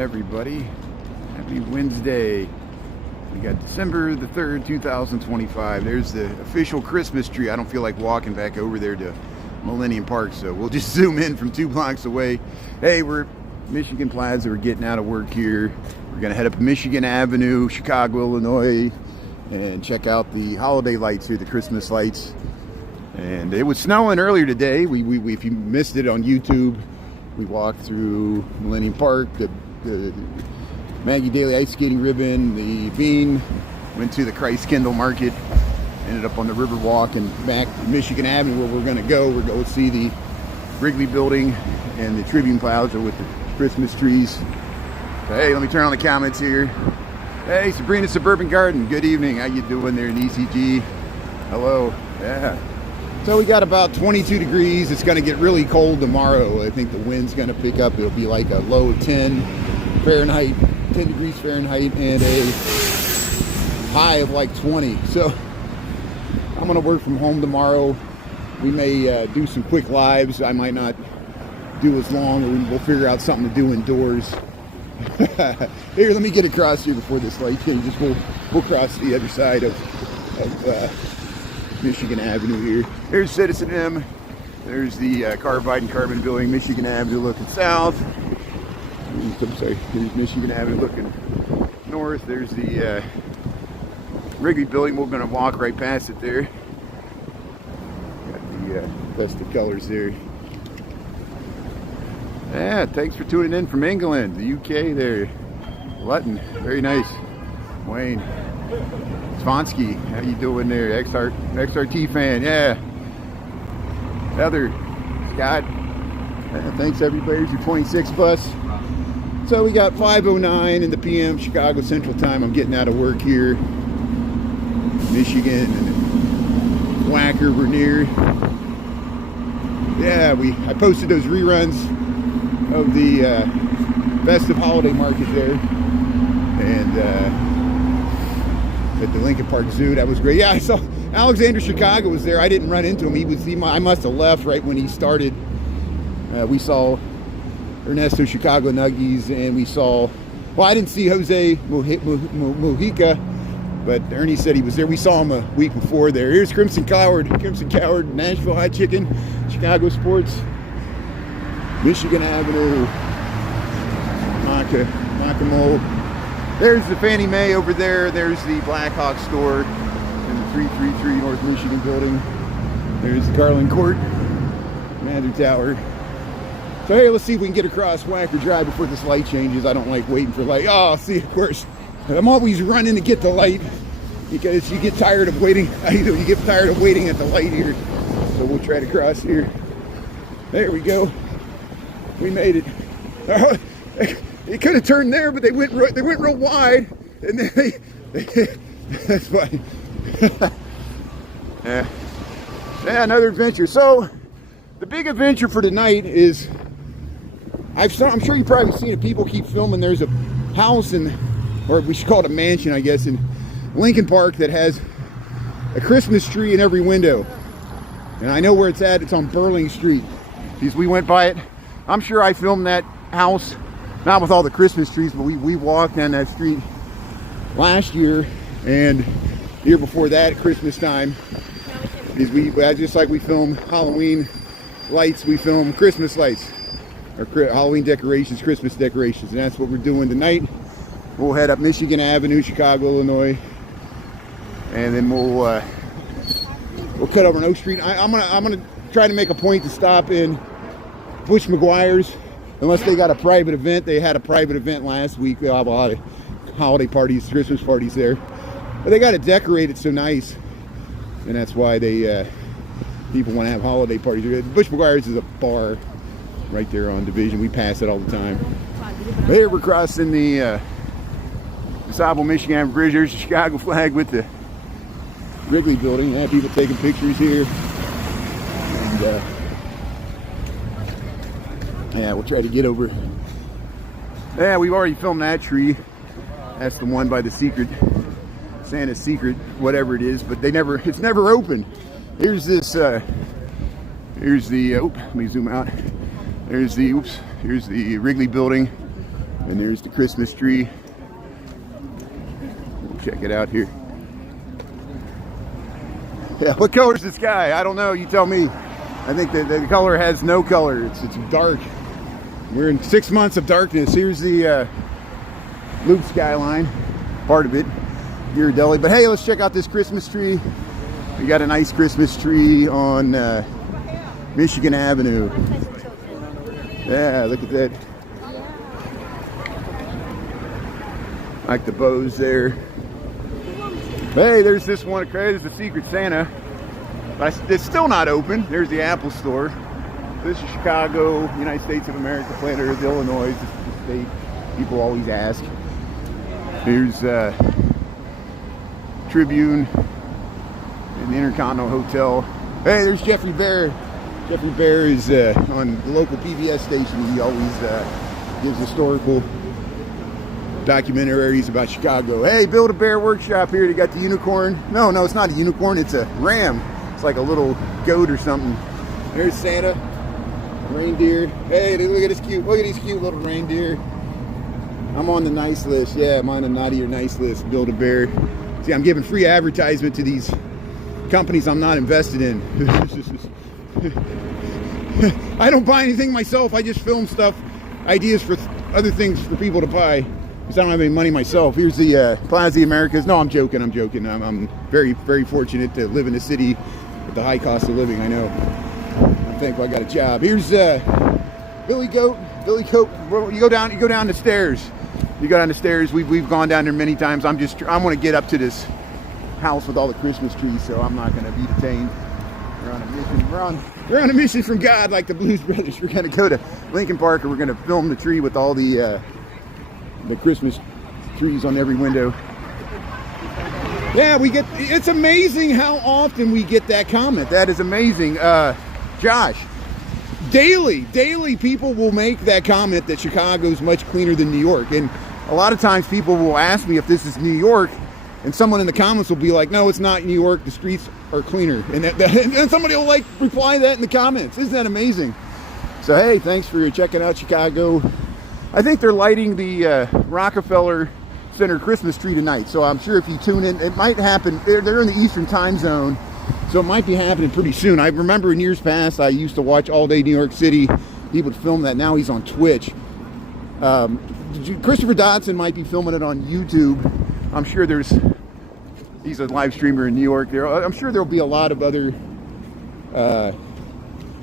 Everybody, happy Wednesday. We got December the 3rd, 2025. There's the official Christmas tree. I don't feel like walking back over there to Millennium Park, so we'll just zoom in from 2 blocks away. Hey, we're at Michigan Plaza. We're getting out of work here. We're gonna head up Michigan Avenue, Chicago, Illinois, and check out the holiday lights here, the Christmas lights. And it was snowing earlier today. We if you missed it on YouTube, we walked through Millennium Park, the Maggie Daily Ice Skating Ribbon, the Bean, went to the Christ Kindle Market, ended up on the River Walk and back to Michigan Avenue where we're going to go. We're going to see the Wrigley Building and the Tribune Plaza with the Christmas trees. So, hey, let me turn on the comments here. Hey, Sabrina Suburban Garden, good evening. How you doing there in ECG? Hello. Yeah. So we got about 22 degrees. It's going to get really cold tomorrow. I think the wind's going to pick up. It'll be like a low of 10 Fahrenheit, 10 degrees Fahrenheit, and a high of like 20. So I'm going to work from home tomorrow. We may do some quick lives. I might not do as long, or we'll figure out something to do indoors. Here, let me get across here before this light changes. We'll cross the other side of Michigan Avenue here. There's Citizen M. There's the Carbide and Carbon Building, Michigan Avenue looking south. I'm sorry, there's Michigan Avenue looking north. There's the Wrigley Building. We're going to walk right past it there. Got the festive colors there. Yeah, thanks for tuning in from England, the UK there. Lutton, very nice. Wayne. Svonsky, how you doing there? XRT fan, yeah. Heather, Scott, thanks everybody. Here's your 26 bus. So we got 5:09 in the PM, Chicago Central Time. I'm getting out of work here. Michigan and Wacker, we're near. Yeah, I posted those reruns of the festive holiday market there. And at the Lincoln Park Zoo, that was great. Yeah, I saw Alexander Chicago was there. I didn't run into him. I must have left right when he started. We saw Ernesto Chicago Nuggies, and we saw, well, I didn't see Jose Mojica, but Ernie said he was there. We saw him a week before there. Here's Crimson Coward, Nashville Hot Chicken, Chicago Sports, Michigan Avenue, Macamo. There's the Fannie Mae over there. There's the Blackhawk store in the 333 North Michigan building. There's the Garland Court, Mather Tower. So hey, let's see if we can get across Wacker Drive before this light changes. I don't like waiting for light. Oh, see, of course, I'm always running to get the light because you get tired of waiting. You get tired of waiting at the light here. So we'll try to cross here. There we go. We made it. It could have turned there, but they went real wide, and then that's fine. Yeah, another adventure. So the big adventure for tonight is I'm sure you've probably seen it. People keep filming. There's a house or we should call it a mansion, I guess, in Lincoln Park that has a Christmas tree in every window. And I know where it's at. It's on Burling Street. Because we went by it. I'm sure I filmed that house. Not with all the Christmas trees, but we walked down that street last year and the year before that at Christmas time. Because just like we film Halloween lights, we film Christmas lights. Or Halloween decorations, Christmas decorations. And that's what we're doing tonight. We'll head up Michigan Avenue, Chicago, Illinois. And then we'll cut over on Oak Street. I'm gonna try to make a point to stop in Butch McGuire's. Unless they got a private event. They had a private event last week. They have a lot of holiday parties, Christmas parties there. But they got it decorated so nice. And that's why people want to have holiday parties. Butch McGuire's is a bar right there on Division. We pass it all the time. But here we're crossing the DeSable Michigan Ave Bridge. There's the Chicago flag with the Wrigley Building. Yeah, people taking pictures here. And yeah, we'll try to get over. Yeah, we've already filmed that tree. That's the one by the Santa's secret, whatever it is. But it's never open. Here's this. Here's the. Let me zoom out. Here's the Wrigley Building. And there's the Christmas tree. We'll check it out here. Yeah, what color is the sky? I don't know. You tell me. I think the color has no color. It's dark. We're in 6 months of darkness. Here's the Loop skyline, part of it, Ghirardelli. But hey, let's check out this Christmas tree. We got a nice Christmas tree on Michigan Avenue. Yeah, look at that. Like the bows there. Hey, there's this one. There's the Secret Santa. But it's still not open. There's the Apple Store. This is Chicago, United States of America, planet Earth, Illinois. This is the state people always ask. Here's Tribune in the Intercontinental Hotel. Hey, there's Jeffrey Bear. Jeffrey Bear is on the local PBS station. He always gives historical documentaries about Chicago. Hey, Build-A-Bear Workshop here. They got the unicorn. No, it's not a unicorn. It's a ram. It's like a little goat or something. There's Santa. Reindeer. Hey, look at this cute. Look at these cute little reindeer. I'm on the nice list. Yeah, I'm on the naughty or nice list. Build-A-Bear. See, I'm giving free advertisement to these companies I'm not invested in. I don't buy anything myself. I just film stuff, ideas for other things for people to buy, because I don't have any money myself. Here's the Plaza Americas. No, I'm joking. I'm very, very fortunate to live in a city with the high cost of living. I know. I'm thankful I got a job. Here's Billy Goat. Billy Goat. You go down the stairs. You go down the stairs. We've gone down there many times. I want to get up to this house with all the Christmas trees, so I'm not going to be detained. We're on a mission. We're on a mission from God, like the Blues Brothers. We're going to go to Lincoln Park, and we're going to film the tree with all the Christmas trees on every window. Yeah, it's amazing how often we get that comment. That is amazing. Josh, daily people will make that comment that Chicago's much cleaner than New York. And a lot of times people will ask me if this is New York, and someone in the comments will be like, no, it's not New York, the streets are cleaner. And and somebody will reply that in the comments. Isn't that amazing? So hey, thanks for checking out Chicago. I think they're lighting the Rockefeller Center Christmas tree tonight. So I'm sure if you tune in, it might happen. They're in the Eastern time zone, so it might be happening pretty soon. I remember in years past, I used to watch All Day New York City. He would film that. Now he's on Twitch. Christopher Dodson might be filming it on YouTube. I'm sure he's a live streamer in New York. I'm sure there'll be a lot of other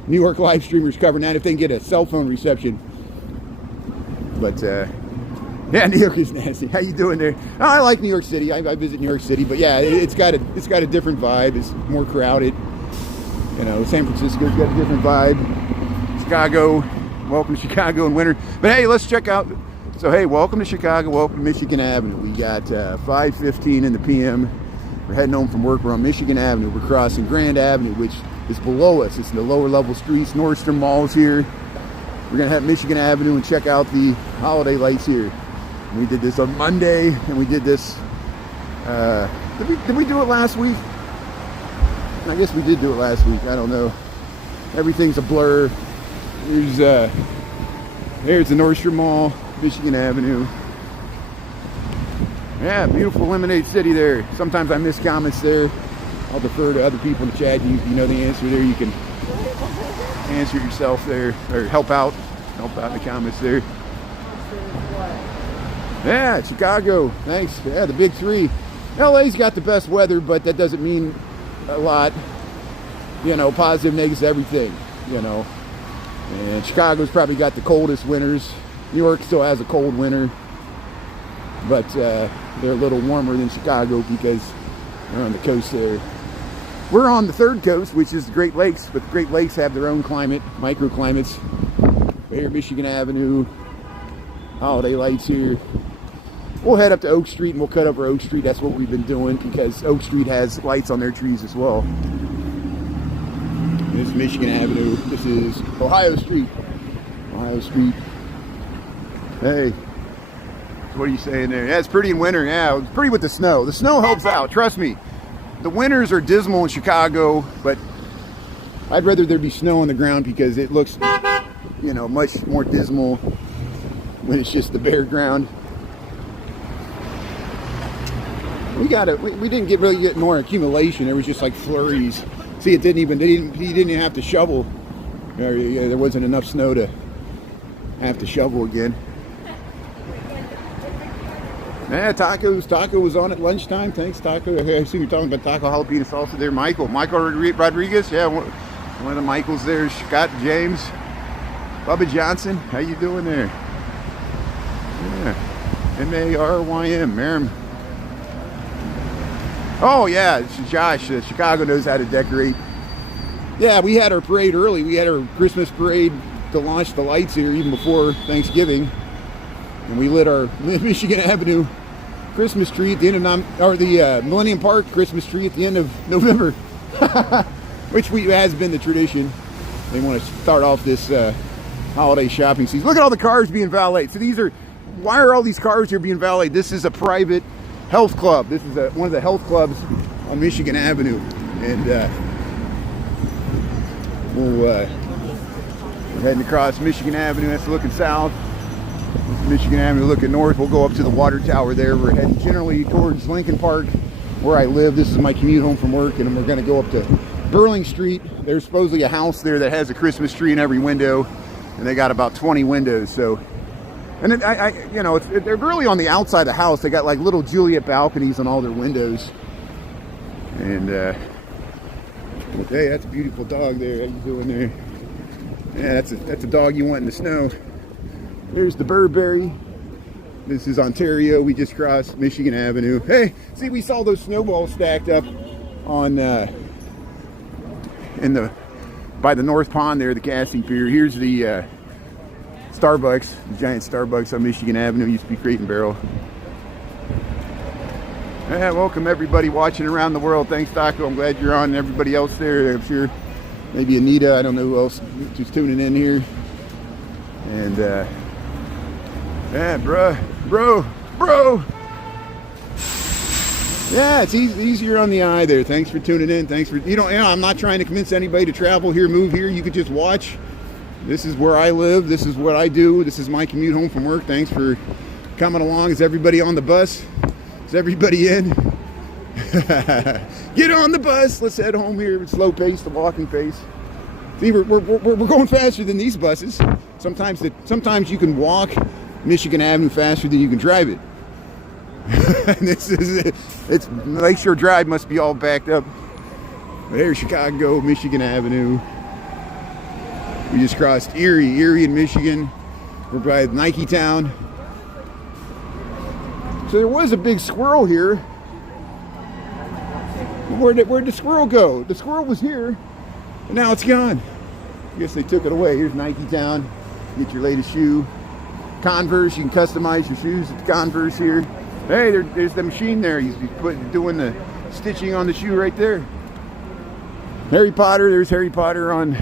New York live streamers covering that if they can get a cell phone reception. But yeah, New York is nasty. How you doing there? Oh, I like New York City. I visit New York City, but yeah, it's got a different vibe. It's more crowded. You know, San Francisco's got a different vibe. Chicago, welcome to Chicago in winter. But hey, let's check out. So hey, welcome to Chicago. Welcome to Michigan Avenue. We got 5:15 in the p.m. We're heading home from work. We're on Michigan Avenue. We're crossing Grand Avenue, which is below us. It's in the lower level streets. Nordstrom Mall's here. We're gonna have Michigan Avenue and check out the holiday lights here. We did this on Monday, and we did this. Did we do it last week? I guess we did do it last week. I don't know. Everything's a blur. There's the Nordstrom Mall, Michigan Avenue. Yeah, beautiful Lemonade City there. Sometimes I miss comments there. I'll defer to other people in the chat. You know the answer there. You can answer yourself there, or help out in the comments there. Yeah, Chicago. Thanks. Yeah, the big three. LA's got the best weather, but that doesn't mean a lot. You know, positive, negative, everything. You know, and Chicago's probably got the coldest winters. New York still has a cold winter, but they're a little warmer than Chicago because they're on the coast there. We're on the third coast, which is the Great Lakes, but the Great Lakes have their own climate, microclimates. Right here, Michigan Avenue, holiday lights here. We'll head up to Oak Street and we'll cut over Oak Street. That's what we've been doing because Oak Street has lights on their trees as well. This is Michigan Avenue. This is Ohio Street. Ohio Street. Hey, so what are you saying there? Yeah, it's pretty in winter. Yeah, it's pretty with the snow. The snow helps out, trust me. The winters are dismal in Chicago, but I'd rather there be snow on the ground because it looks, you know, much more dismal when it's just the bare ground. We didn't really get more accumulation. There was just like flurries. See, he didn't even have to shovel. There wasn't enough snow to have to shovel again. Yeah, Taco was on at lunchtime. Thanks, Taco. I see you're talking about taco jalapeno salsa there. Michael Rodriguez. Yeah, one of the Michaels there. Scott James. Bubba Johnson. How you doing there? Yeah. M-A-R-Y-M. Marim. Oh, yeah. It's Josh. Chicago knows how to decorate. Yeah, we had our parade early. We had our Christmas parade to launch the lights here even before Thanksgiving. And we lit our Michigan Avenue Christmas tree at the end of the Millennium Park Christmas tree at the end of November, which has been the tradition. They want to start off this holiday shopping season. Look at all the cars being valeted. So why are all these cars here being valeted? This is a private health club. This is one of the health clubs on Michigan Avenue, and we're heading across Michigan Avenue. That's looking south. Michigan Avenue looking north. We'll go up to the water tower there. We're heading generally towards Lincoln Park, where I live. This is my commute home from work, and we're going to go up to Burling Street. There's supposedly a house there that has a Christmas tree in every window, and they got about 20 windows. So, and they're really on the outside of the house. They got like little Juliet balconies on all their windows. And hey, that's a beautiful dog there. How you doing there? Yeah, that's a dog you want in the snow. There's the Burberry. This is Ontario. We just crossed Michigan Avenue. Hey, see, we saw those snowballs stacked up on by the North Pond there, the casting pier. Here's the Starbucks, the giant Starbucks on Michigan Avenue. Used to be Crate and Barrel. Yeah, welcome everybody watching around the world. Thanks, Taco. I'm glad you're on. And everybody else there, I'm sure. Maybe Anita. I don't know who else is tuning in here. And yeah, bro. Yeah, it's easier on the eye there. Thanks for tuning in. Thanks for, I'm not trying to convince anybody to travel here, move here. You could just watch. This is where I live. This is what I do. This is my commute home from work. Thanks for coming along. Is everybody on the bus? Is everybody in? Get on the bus. Let's head home here. It's slow pace, the walking pace. See, we're going faster than these buses. Sometimes you can walk Michigan Avenue faster than you can drive it. It's Lakeshore Drive must be all backed up. There's Chicago, Michigan Avenue. We just crossed Erie in Michigan. We're by Nike Town. So there was a big squirrel here. Where'd the squirrel go? The squirrel was here, but now it's gone. I guess they took it away. Here's Nike Town. Get your latest shoe. Converse, you can customize your shoes at Converse here. Hey, there's the machine there. He's doing the stitching on the shoe right there. Harry Potter, there's Harry Potter on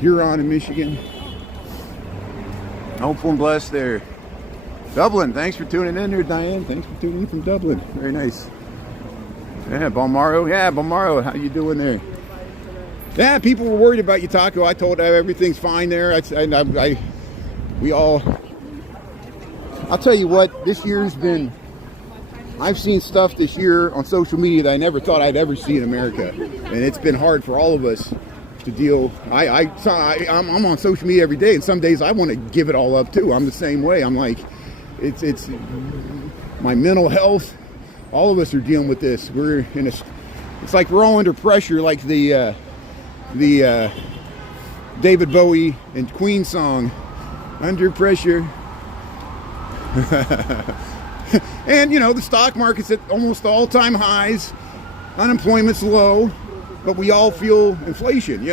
Huron in Michigan. Hopeful and blessed there. Dublin, thanks for tuning in there, Diane. Thanks for tuning in from Dublin. Very nice. Yeah, Balmaro. Yeah, Balmaro, how you doing there? Yeah, people were worried about you, Taco. I told them everything's fine there. I'll tell you what, this year's been, I've seen stuff this year on social media that I never thought I'd ever see in America. And it's been hard for all of us to deal. I'm on social media every day, and some days I want to give it all up too. I'm the same way. I'm like, it's my mental health. All of us are dealing with this. It's like we're all under pressure, like the David Bowie and Queen song, Under Pressure. And the stock market's at almost all-time highs. Unemployment's low, but we all feel inflation.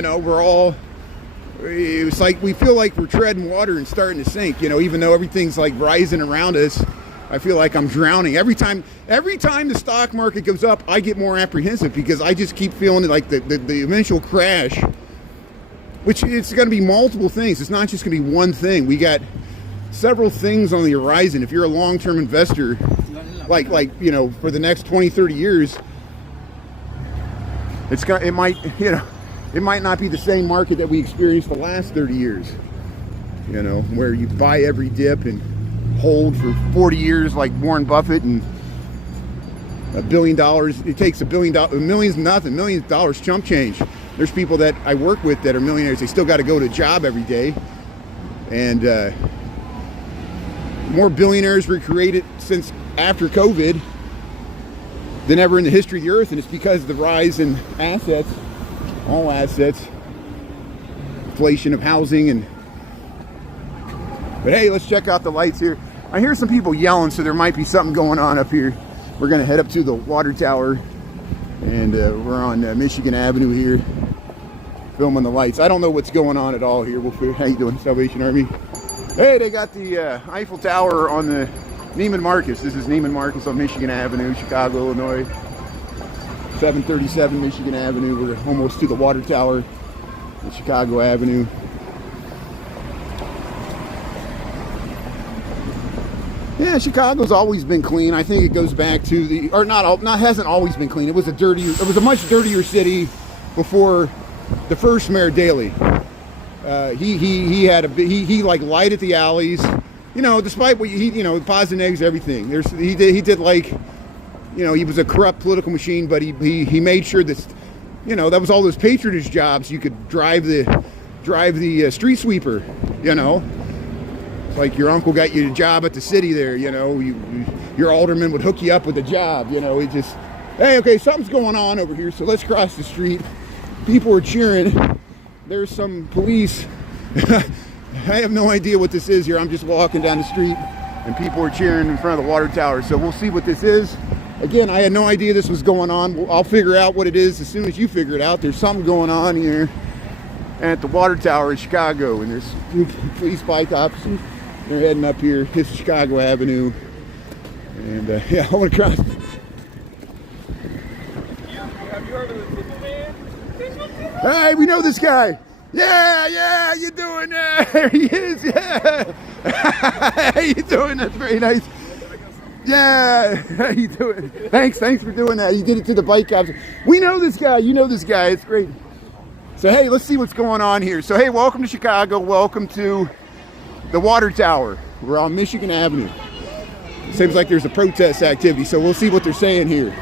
It's like we feel like we're treading water and starting to sink. Even though everything's like rising around us, I feel like I'm drowning. Every time the stock market goes up, I get more apprehensive because I just keep feeling like the eventual crash, which it's going to be multiple things. It's not just going to be one thing. We got several things on the horizon. If you're a long-term investor, like for the next 20, 30 years, it might not be the same market that we experienced the last 30 years. you know, where you buy every dip and hold for 40 years like Warren Buffett, and $1 billion, it takes $1 billion, millions nothing, millions of dollars chump change. There's people that I work with that are millionaires, they still got to go to a job every day, and more billionaires were created since after COVID than ever in the history of the earth, and it's because of the rise in assets, all assets, inflation of housing. And but hey, let's check out the lights here. I hear some people yelling, so there might be something going on up here. We're gonna head up to the water tower, and we're on Michigan Avenue here, filming the lights. I don't know what's going on at all here. We'll figure. How you doing, Salvation Army? Hey, they got the Eiffel Tower on the Neiman Marcus. This is Neiman Marcus on Michigan Avenue, Chicago, Illinois. 737 Michigan Avenue. We're almost to the water tower at Chicago Avenue. Yeah, Chicago's always been clean. I think it goes back to the, or not hasn't always been clean. It was a much dirtier city before the first Mayor Daley. He like lighted the alleys, you know, despite what he, you know, positive and negatives, everything. He did like, you know, he was a corrupt political machine, but he made sure that, you know, that was all those patronage jobs. You could drive the street sweeper, you know. Like your uncle got you a job at the city there, you know, your alderman would hook you up with a job, you know. It just, hey, okay, something's going on over here, so let's cross the street. People are cheering. There's some police. I have no idea what this is here. I'm just walking down the street, and people are cheering in front of the water tower, so we'll see what this is. Again, I had no idea this was going on. I'll figure out what it is as soon as you figure it out. There's something going on here at the water tower in Chicago, and there's police bike officers. They're heading up here. This is Chicago Avenue. And yeah, I want to cross. Have you heard of the man? Hey, we know this guy. Yeah, you doing that? There he is, yeah. How you doing? That's very nice. Yeah, how you doing? Thanks for doing that. You did it to the bike cops. We know this guy. You know this guy. It's great. So, hey, let's see what's going on here. So, hey, welcome to Chicago. Welcome to the water tower. We're on Michigan Avenue. It seems like there's a protest activity, so we'll see what they're saying here.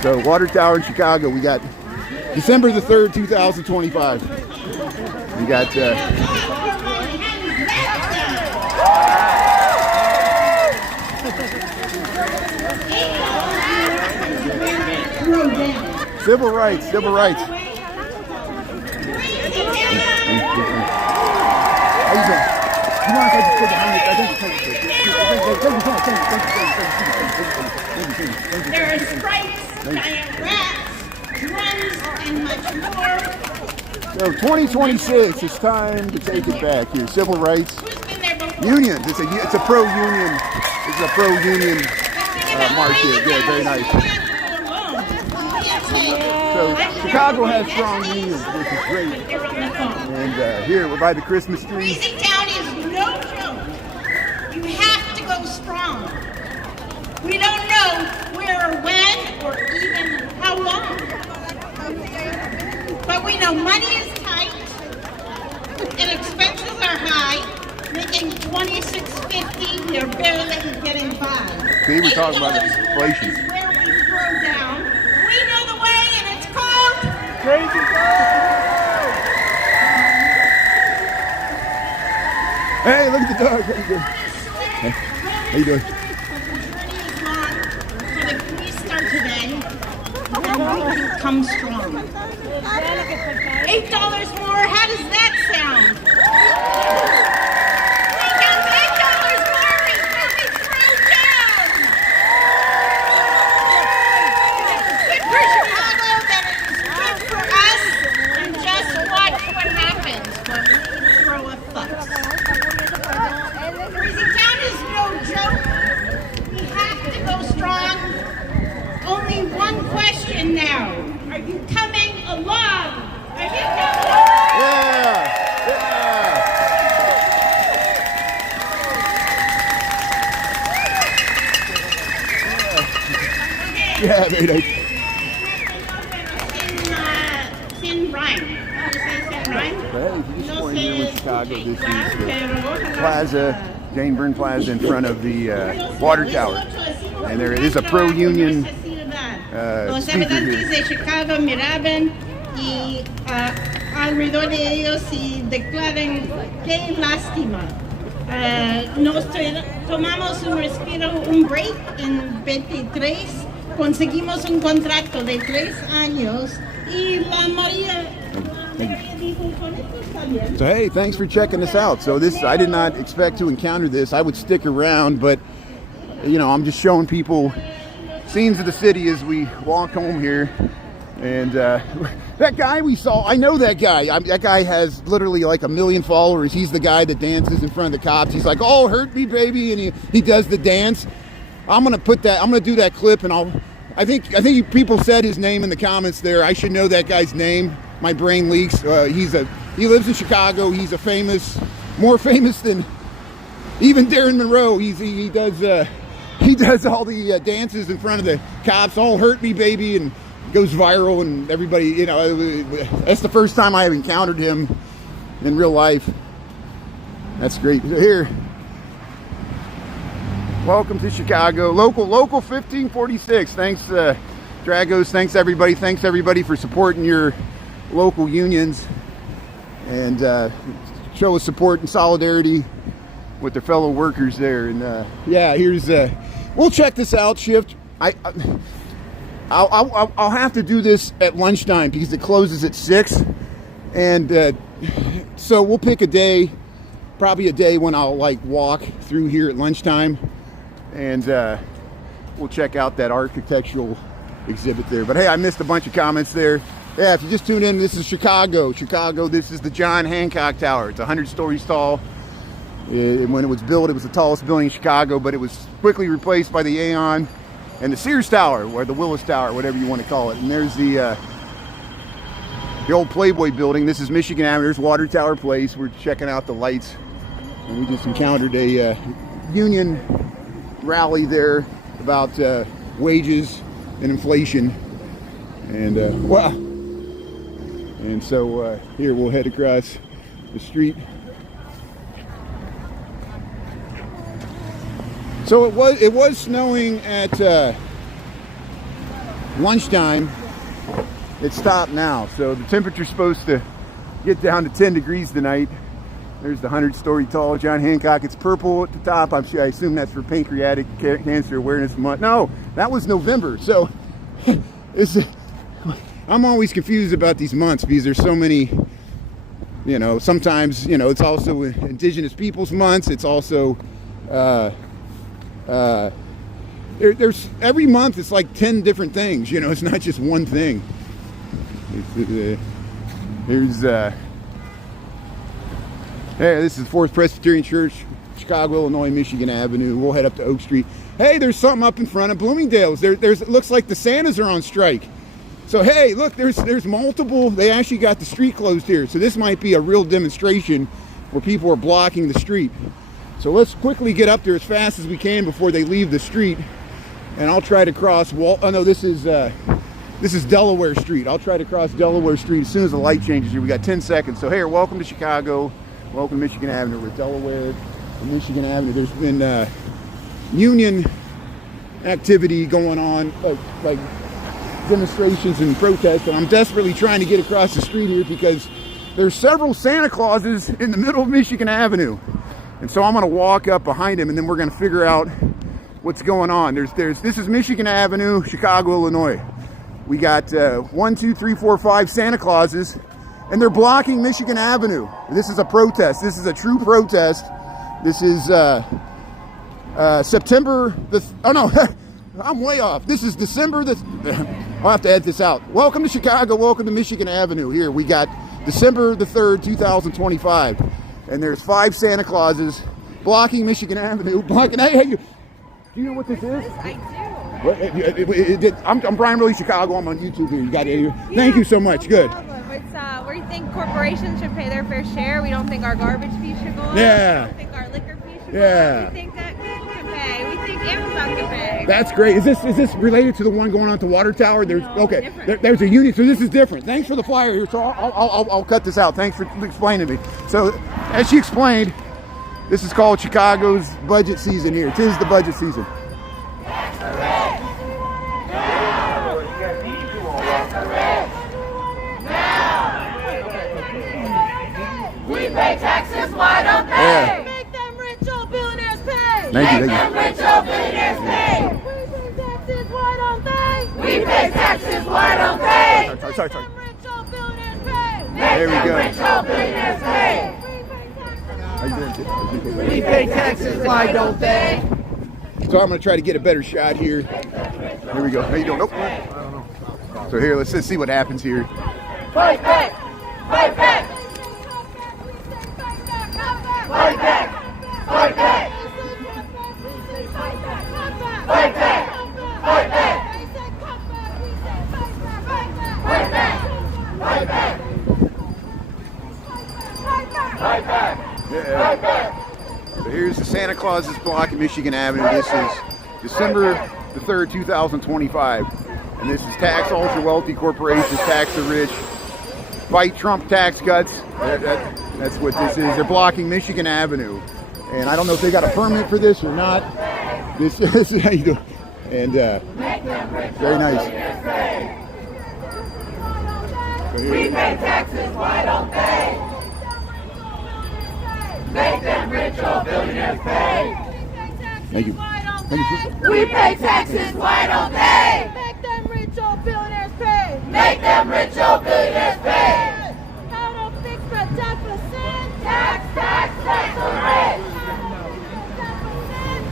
So, water tower in Chicago. We got December the 3rd, 2025. We got civil rights. How you doing? You want to take There are stripes, giant rats, drums, and much more. So 2026, it's time to take it back here. Civil rights, unions. It's a pro-union. It's a pro-union march here. Good, very nice. So Chicago has strong unions, which is great. And here we're by the Christmas tree. Freezing town is no joke. You have to go strong. We don't know where or when or even how long. But we know money is tight and expenses are high, making $26.50. They're barely getting by. See, we're talking about inflation. Is where we throw down. We know the way, and it's called Crazy dog! Hey, look at the dog. How you doing? Hey, how you doing? So the police start today. Everything comes strong. $8 more. How does that sound? $8 more is where we throw down. Good for Chicago, that it is good for us, and just watch what happens when we throw a fuss. Freezing town is no joke. We have to go strong. Only one question now. Are you coming along? Are you coming along? Yeah, very nice. Thin rhyme. How do you say thin rhyme? Hey, you just No pointing your with Chicago. This is the Plaza, Jane Byrne Plaza, in front of the water tower. And there is a pro-union Los speaker habitantes here. de Chicago miraban y alrededor de ellos y declaran qué lástima. Tomamos un respiro, un break en 23, conseguimos un contrato de 3 años y la María dijo, con esto está bien. So hey, thanks for checking this out. So this, I did not expect to encounter this. I would stick around, but you know, I'm just showing people scenes of the city as we walk home here. And that guy we saw, I know that guy. That guy has literally like 1 million followers. He's the guy that dances in front of the cops. He's like, "Oh, hurt me, baby," and he does the dance. I'm gonna do that clip, and I think people said his name in the comments there. I should know that guy's name. My brain leaks. He lives in Chicago. He's more famous than even Darren Monroe. He does all the dances in front of the cops. "Oh, hurt me, baby," and goes viral, and everybody, you know, that's the first time I have encountered him in real life. That's great. Here, welcome to Chicago, local 1546. Thanks, Dragos. Thanks everybody for supporting your local unions and show us support and solidarity with their fellow workers there. And yeah, here's we'll check this out. Shift. I'll have to do this at lunchtime because it closes at 6, and so we'll pick a day, probably a day when I'll like walk through here at lunchtime, and we'll check out that architectural exhibit there. But hey, I missed a bunch of comments there. Yeah, if you just tuned in, this is Chicago. This is the John Hancock Tower. It's 100 stories tall. When it was built, it was the tallest building in Chicago, but it was quickly replaced by the Aon and the Sears Tower, or the Willis Tower, whatever you want to call it. And there's the old Playboy building. This is Michigan Ave. There's Water Tower Place. We're checking out the lights. And we just encountered a union rally there about wages and inflation. And wow. And so here we'll head across the street. So it was snowing at lunchtime. It stopped now, so the temperature's supposed to get down to 10 degrees tonight. There's the 100-story tall John Hancock. It's purple at the top. I assume that's for Pancreatic Cancer Awareness Month. No, that was November. So I'm always confused about these months because there's so many. You know, sometimes, you know, it's also Indigenous Peoples Months. It's also there's every month it's like 10 different things, you know, it's not just one thing. Here's hey, this is Fourth Presbyterian Church, Chicago, Illinois, Michigan Avenue. We'll head up to Oak Street. Hey, there's something up in front of Bloomingdale's. There's it looks like the Santas are on strike. So hey, look, there's multiple. They actually got the street closed here, so this might be a real demonstration where people are blocking the street. So let's quickly get up there as fast as we can before they leave the street. And I'll try to cross this is Delaware Street. I'll try to cross Delaware Street as soon as the light changes here. We got 10 seconds. So hey, welcome to Chicago. Welcome to Michigan Avenue. We're at Delaware and Michigan Avenue. There's been union activity going on, like demonstrations and protests. And I'm desperately trying to get across the street here because there's several Santa Clauses in the middle of Michigan Avenue. And so I'm going to walk up behind him, and then we're going to figure out what's going on. This is Michigan Avenue, Chicago, Illinois. We got 1, 2, 3, 4, 5 Santa Clauses, and they're blocking Michigan Avenue. This is a protest. This is a true protest. This is September the. Oh no, I'm way off. This is December the. I'll have to edit this out. Welcome to Chicago. Welcome to Michigan Avenue. Here we got December the 3rd, 2025. And there's 5 Santa Clauses blocking Michigan Avenue. Hey, do you know what this is? I do. I'm Brian Really Chicago. I'm on YouTube here. You got it here. Thank you so much. No Good. problem. It's where you think corporations should pay their fair share. We don't think our garbage fee should go up. Yeah. We don't think our liquor fee should Yeah. go up. We think that Google can pay. We think Amazon can pay. That's great. Is this related to the one going on at the water tower? There's No, okay. different. There's a union, so this is different. Thanks for the flyer here. So I'll cut this out. Thanks for explaining to me. So as she explained, this is called Chicago's budget season here. 'Tis the budget season. We pay taxes, why don't they? Yeah. Make them rich old billionaires pay. Thank you, Make them rich old billionaires pay. We pay taxes, why don't they? We pay taxes, why don't they? Sorry. Make them rich old billionaires pay. There we Make go. them rich old billionaires pay. How you doing, kid? We pay taxes, why don't they? So I'm gonna try to get a better shot here. Here we go. How you doing? Nope. So here, let's just see what happens here. Fight back! Fight back! Fight back! Fight back! Fight back! Fight back! Fight back! Fight back! Fight back! Yeah. Fight back! So here's the Santa Claus's block in Michigan Avenue. This is December the 3rd, 2025. And this is tax ultra wealthy corporations, tax the rich, fight Trump tax cuts. That's what this is. They're blocking Michigan Avenue. And I don't know if they got a permit for this or not. This is how you do. And very nice. We pay taxes, why don't they? Make them rich old billionaires pay. Thank you. We pay taxes, why don't they? Make them rich old billionaires pay. Make them rich old billionaires pay. How to fix the deficit? Tax, tax, tax the rich.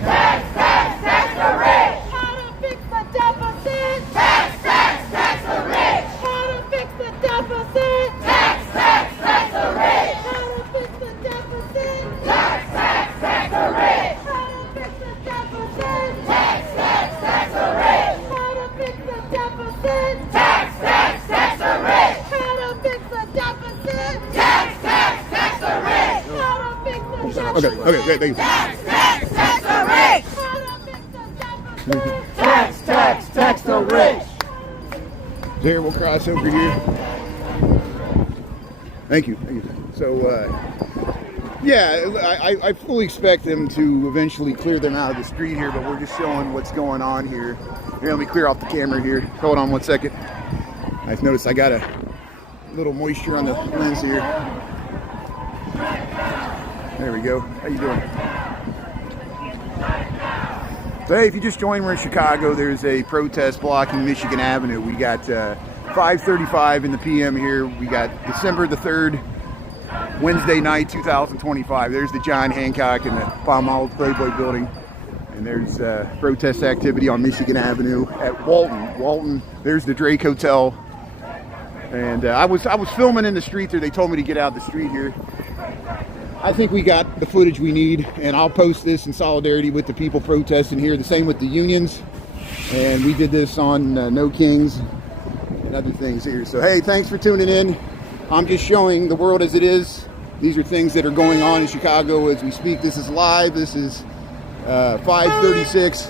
Tax, tax, tax the rich. How to fix the deficit? Tax, tax, tax the rich. How to fix the deficit? Tax, tax, tax the rich. How to fix the deficit? Tax, tax, tax the rich. How to fix the deficit? Tax, tax, tax the rich. How to fix the deficit? Tax, tax, tax the rich. How to fix the deficit? Tax, tax, tax the rich. How to fix the deficit? Okay, thank you. Tax, tax, tax the rich. How to fix the deficit? Tax, tax, tax the rich. There, we'll cross over here. Thank you. So, yeah, I fully expect them to eventually clear them out of the street here, but we're just showing what's going on here. Here, let me clear off the camera here. Hold on one second. I've noticed I got a little moisture on the lens here. There we go. How you doing? So, hey, if you just joined, we're in Chicago. There's a protest blocking Michigan Avenue. We got 5:35 in the PM here. We got December the 3rd, Wednesday night, 2025. There's the John Hancock and the Palmolive Playboy building. And there's protest activity on Michigan Avenue at Walton. Walton, there's the Drake Hotel. And I was filming in the street there. They told me to get out the street here. I think we got the footage we need, and I'll post this in solidarity with the people protesting here. The same with the unions. And we did this on No Kings and other things here. So, hey, thanks for tuning in. I'm just showing the world as it is. These are things that are going on in Chicago as we speak. This is live. This is 5:36.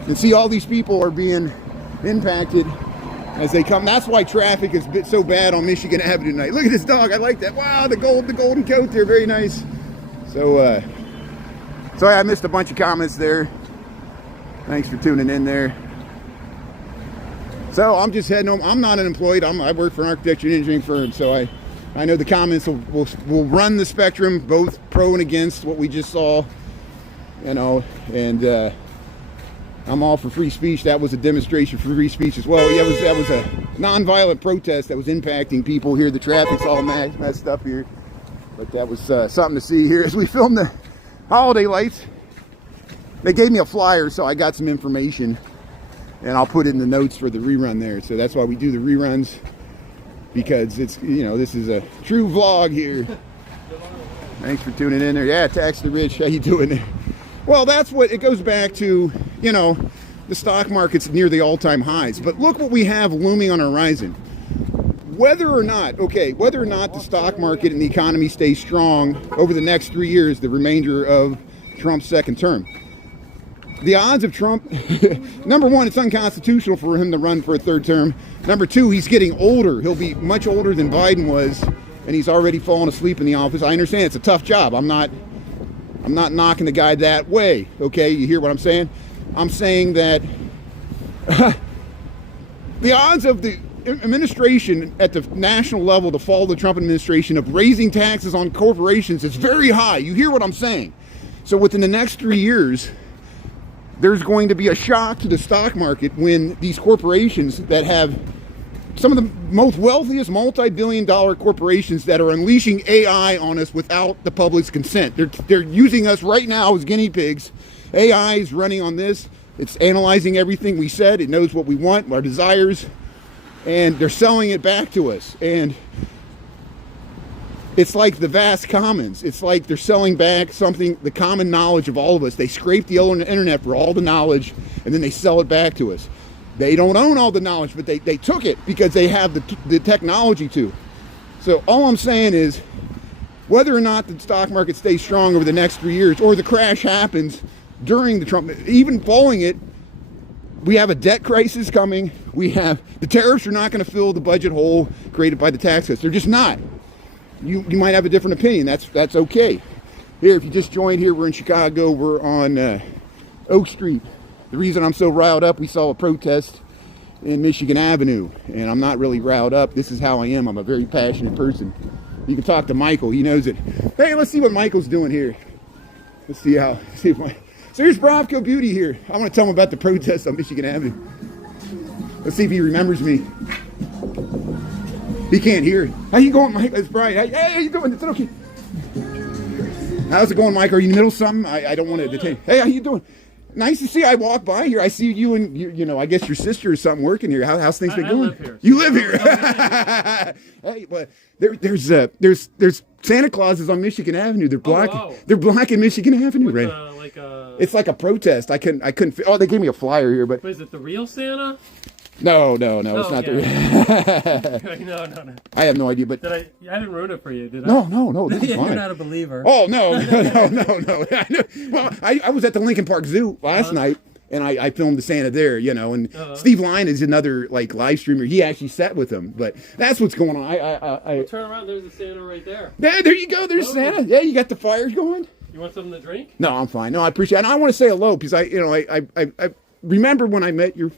You can see all these people are being impacted as they come. That's why traffic is so bad on Michigan Avenue tonight. Look at this dog. I like that. Wow, the golden coat there. Very nice. So, sorry I missed a bunch of comments there. Thanks for tuning in there. So I'm just heading home. I'm not unemployed. I work for an architecture and engineering firm. So I know the comments will run the spectrum, both pro and against what we just saw. You know, and I'm all for free speech. That was a demonstration for free speech as well. Yeah, that was a nonviolent protest that was impacting people here. The traffic's all messed up here. But that was something to see here as we filmed the holiday lights. They gave me a flyer, so I got some information. And I'll put it in the notes for the rerun there. So that's why we do the reruns. Because it's, you know, this is a true vlog here. Thanks for tuning in there. Yeah, Tax the Rich. How you doing there? Well, that's what it goes back to, you know, the stock market's near the all-time highs. But look what we have looming on our horizon. Whether or not the stock market and the economy stay strong over the next 3 years, the remainder of Trump's second term. The odds of Trump, number one, it's unconstitutional for him to run for a third term. Number two, he's getting older. He'll be much older than Biden was and he's already fallen asleep in the office. I understand it's a tough job. I'm not knocking the guy that way. Okay, you hear what I'm saying? I'm saying that the odds of the administration at the national level to follow the Trump administration of raising taxes on corporations is very high. You hear what I'm saying? So within the next 3 years, there's going to be a shock to the stock market when these corporations that have some of the most wealthiest multi-billion-dollar corporations that are unleashing AI on us without the public's consent. They're using us right now as guinea pigs. AI is running on this. It's analyzing everything we said. It knows what we want, our desires, and they're selling it back to us. And it's like the vast commons. It's like they're selling back something, the common knowledge of all of us. They scrape the internet for all the knowledge, and then they sell it back to us. They don't own all the knowledge, but they took it because they have the technology to. So all I'm saying is, whether or not the stock market stays strong over the next 3 years, or the crash happens during the Trump, even following it, we have a debt crisis coming. The tariffs are not going to fill the budget hole created by the tax cuts. They're just not. You might have a different opinion. That's okay. Here, if you just joined here, we're in Chicago. We're on Oak Street. The reason I'm so riled up, we saw a protest in Michigan Avenue, and I'm not really riled up. This is how I am. I'm a very passionate person. You can talk to Michael. He knows it. Hey, let's see what Michael's doing here. Let's see how. So here's Bravco Beauty here. I want to tell him about the protest on Michigan Avenue. Let's see if he remembers me. He can't hear it. How you going, Mike? It's Brian. Hey, how you doing? It's okay. How's it going, Mike? Are you in the middle of something? I don't want to detain. Hey, how you doing? Nice to see you. I walk by here. I see you and you know, I guess your sister or something working here. How's things been going? I live here. You live here. Hey, but there's Santa Clauses on Michigan Avenue. They're blocking. Oh, wow. They're blocking Michigan Avenue, right? It's like a protest. I couldn't. Oh, they gave me a flyer here, but is it the real Santa? No, it's not the. No. I have no idea, but I didn't ruin it for you, did I? No, this is You're fine. not a believer. Oh no. Well, I was at the Lincoln Park Zoo last night, and I filmed the Santa there, you know. And Steve Line is another like live streamer. He actually sat with him, but that's what's going on. I turn around. There's the Santa right there. There you go. There's Santa. Yeah, you got the fires going. You want something to drink? No, I'm fine. No, I appreciate it. And I want to say hello because I remember when I met your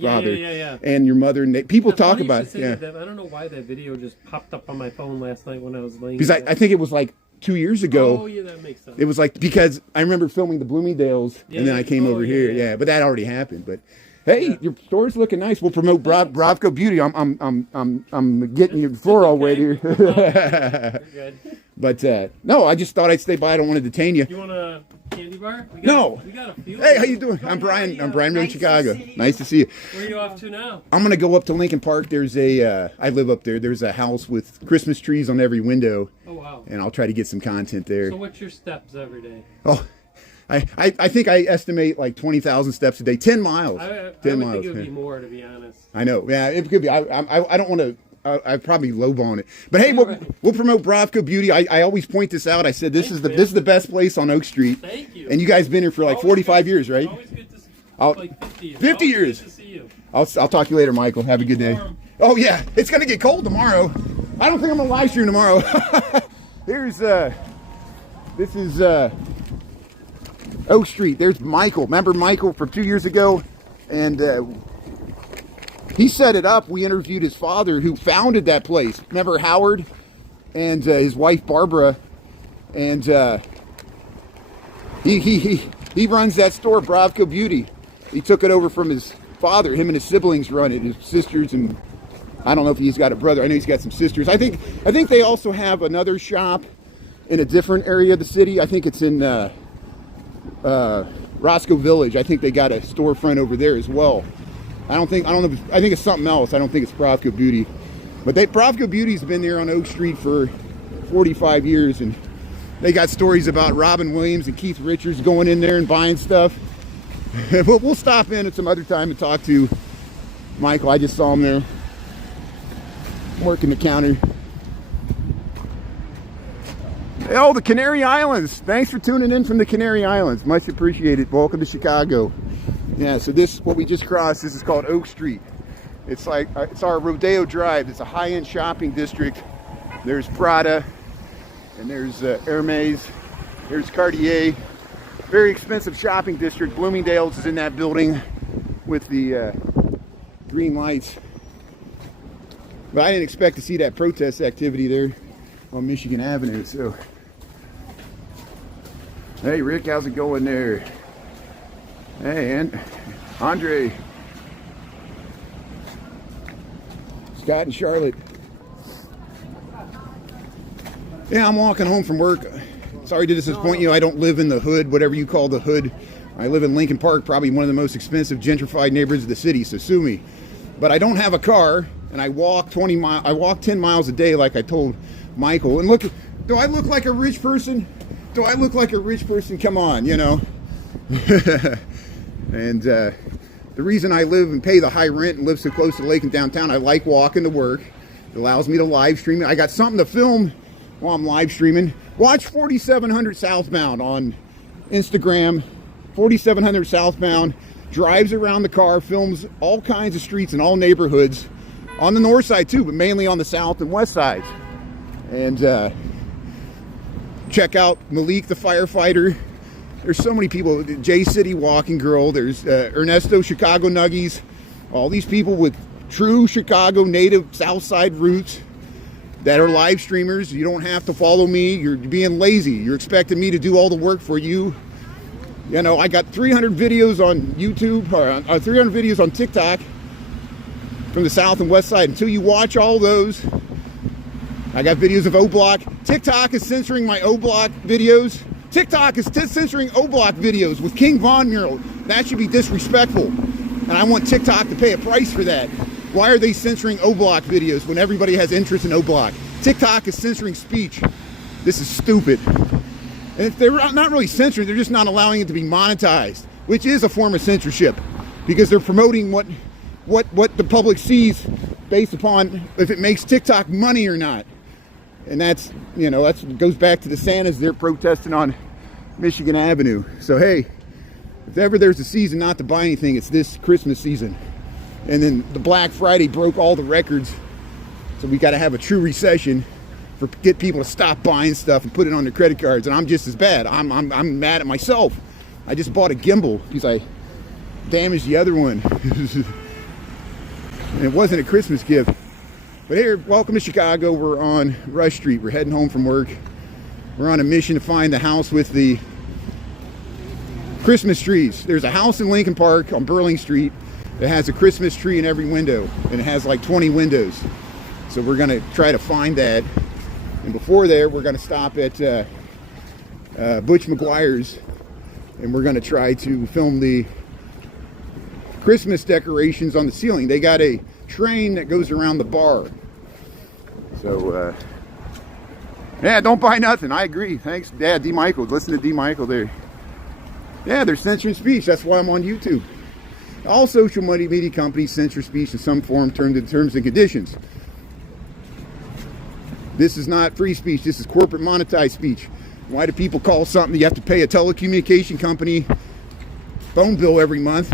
father and your mother, and people talk about it. Yeah. That. I don't know why that video just popped up on my phone last night when I was laying. Because I think it was like 2 years ago. Oh yeah, that makes sense. It was like, because I remember filming the Bloomingdales, and then I came over here. Yeah, but that already happened. But hey, your store's looking nice. We'll promote Bravco Beauty. I'm getting your floor all wet here. Good. But no, I just thought I'd stay by. I don't want to detain you. You want a candy bar? We got a few. Hey, how you doing? I'm Brian. I'm Brian from Chicago. Nice to see you. Where are you off to now? I'm gonna go up to Lincoln Park. There's I live up there. There's a house with Christmas trees on every window. Oh wow. And I'll try to get some content there. So what's your steps every day? Oh, I think I estimate like 20,000 steps a day. 10 miles. 10 I would miles. think it would be more, to be honest. I know. Yeah, it could be. I don't want to. I probably lowball it. But hey, we'll promote Bravco Beauty. I always point this out. I said this is the best place on Oak Street. Thank you. And you guys been here for like 45 years, right? Always good to see like 50 years. 50 years. Good to see you. I'll talk to you later, Michael. Have a good day. Oh yeah, it's gonna get cold tomorrow. I don't think I'm gonna live stream tomorrow. This is Oak Street. There's Michael. Remember Michael from 2 years ago? And he set it up. We interviewed his father, who founded that place. Remember Howard and his wife Barbara, and he runs that store, Bravco Beauty. He took it over from his father. Him and his siblings run it. His sisters, and I don't know if he's got a brother. I know he's got some sisters. I think they also have another shop in a different area of the city. I think it's in Roscoe Village. I think they got a storefront over there as well. I think it's something else. I don't think it's Bravco Beauty. But Bravco Beauty's been there on Oak Street for 45 years, and they got stories about Robin Williams and Keith Richards going in there and buying stuff. We'll stop in at some other time and talk to Michael. I just saw him there working the counter. Oh, the Canary Islands. Thanks for tuning in from the Canary Islands. Much appreciated. Welcome to Chicago. Yeah, so what we just crossed, this is called Oak Street. It's our Rodeo Drive. It's a high-end shopping district There's Prada, and there's Hermes, there's Cartier. Very expensive shopping district. Bloomingdale's is in that building with the green lights. But I didn't expect to see that protest activity there on Michigan Avenue. So, hey Rick, how's it going there? Hey, and Andre, Scott and Charlotte. Yeah, I'm walking home from work. Sorry to disappoint you. I don't live in the hood, whatever you call the hood. I live in Lincoln Park, probably one of the most expensive gentrified neighborhoods of the city, so sue me. But I don't have a car, and I walk 20 miles. I walk 10 miles a day, like I told Michael. And look, do I look like a rich person? Do I look like a rich person? Come on, you know. And the reason I live and pay the high rent and live so close to the lake and downtown, I like walking to work. It allows me to live stream. I got something to film while I'm live streaming. Watch 4700 Southbound on Instagram. 4700 Southbound drives around the car, films all kinds of streets in all neighborhoods on the north side too, but mainly on the south and west sides. And check out Malik the firefighter. There's so many people. J City Walking Girl. There's Ernesto Chicago Nuggies. All these people with true Chicago native South Side roots that are live streamers. You don't have to follow me. You're being lazy. You're expecting me to do all the work for you. You know, I got 300 videos on YouTube, or 300 videos on TikTok from the south and west side. Until you watch all those, I got videos of O-Block. TikTok is censoring my O-Block videos. TikTok is censoring O-Block videos with King Von mural. That should be disrespectful. And I want TikTok to pay a price for that. Why are they censoring O-Block videos when everybody has interest in O-Block? TikTok is censoring speech. This is stupid. And if they're not really censoring, they're just not allowing it to be monetized, which is a form of censorship, because they're promoting what the public sees based upon if it makes TikTok money or not. And that's, you know, that's goes back to the Santas. They're protesting on Michigan Avenue. So hey, if ever there's a season not to buy anything, it's this Christmas season. And then the Black Friday broke all the records, so we got to have a true recession for get people to stop buying stuff and put it on their credit cards. And I'm just as bad. I'm mad at myself. I just bought a gimbal because I damaged the other one. And it wasn't a Christmas gift. But here, welcome to Chicago. We're on Rush Street. We're heading home from work. We're on a mission to find the house with the Christmas trees. There's a house in Lincoln Park on Burling Street that has a Christmas tree in every window, and it has like 20 windows. So we're gonna try to find that. And before there, we're gonna stop at Butch McGuire's, and we're gonna try to film the Christmas decorations on the ceiling. They got a train that goes around the bar. So, yeah, don't buy nothing. I agree. Thanks, Dad. D. Michael. Listen to D. Michael there. Yeah, they're censoring speech. That's why I'm on YouTube. All social media companies censor speech in some form, terms and conditions. This is not free speech. This is corporate monetized speech. Why do people call something you have to pay a telecommunication company phone bill every month?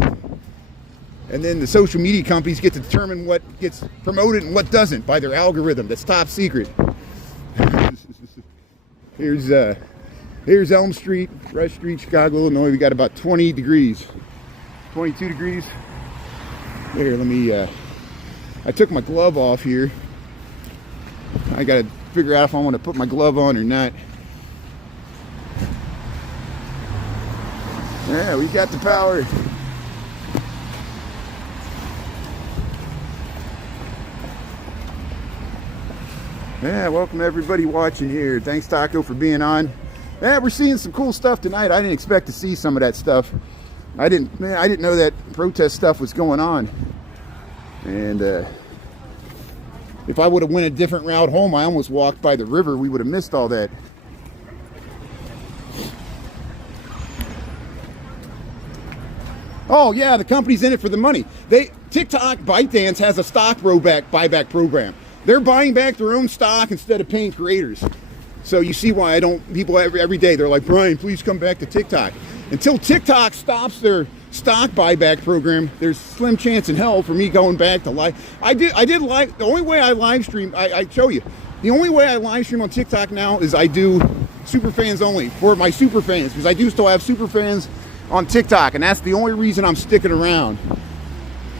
And then the social media companies get to determine what gets promoted and what doesn't by their algorithm. That's top secret. Here's Elm Street, Rush Street, Chicago, Illinois. We got about 20 degrees, 22 degrees. Here, let me, I took my glove off here. I got to figure out if I want to put my glove on or not. Yeah, we got the power. Yeah, welcome everybody watching here. Thanks, Taco, for being on. Yeah, we're seeing some cool stuff tonight. I didn't expect to see some of that stuff. I didn't know that protest stuff was going on. And if I would have went a different route home, I almost walked by the river. We would have missed all that. Oh yeah, the company's in it for the money. TikTok ByteDance has a stock buyback program. They're buying back their own stock instead of paying creators. So you see why I don't, people every day, they're like, Brian, please come back to TikTok. Until TikTok stops their stock buyback program, there's slim chance in hell for me going back to live. I did live, the only way I live stream, I show you, the only way I live stream on TikTok now is I do super fans only for my super fans, because I do still have super fans on TikTok, and that's the only reason I'm sticking around.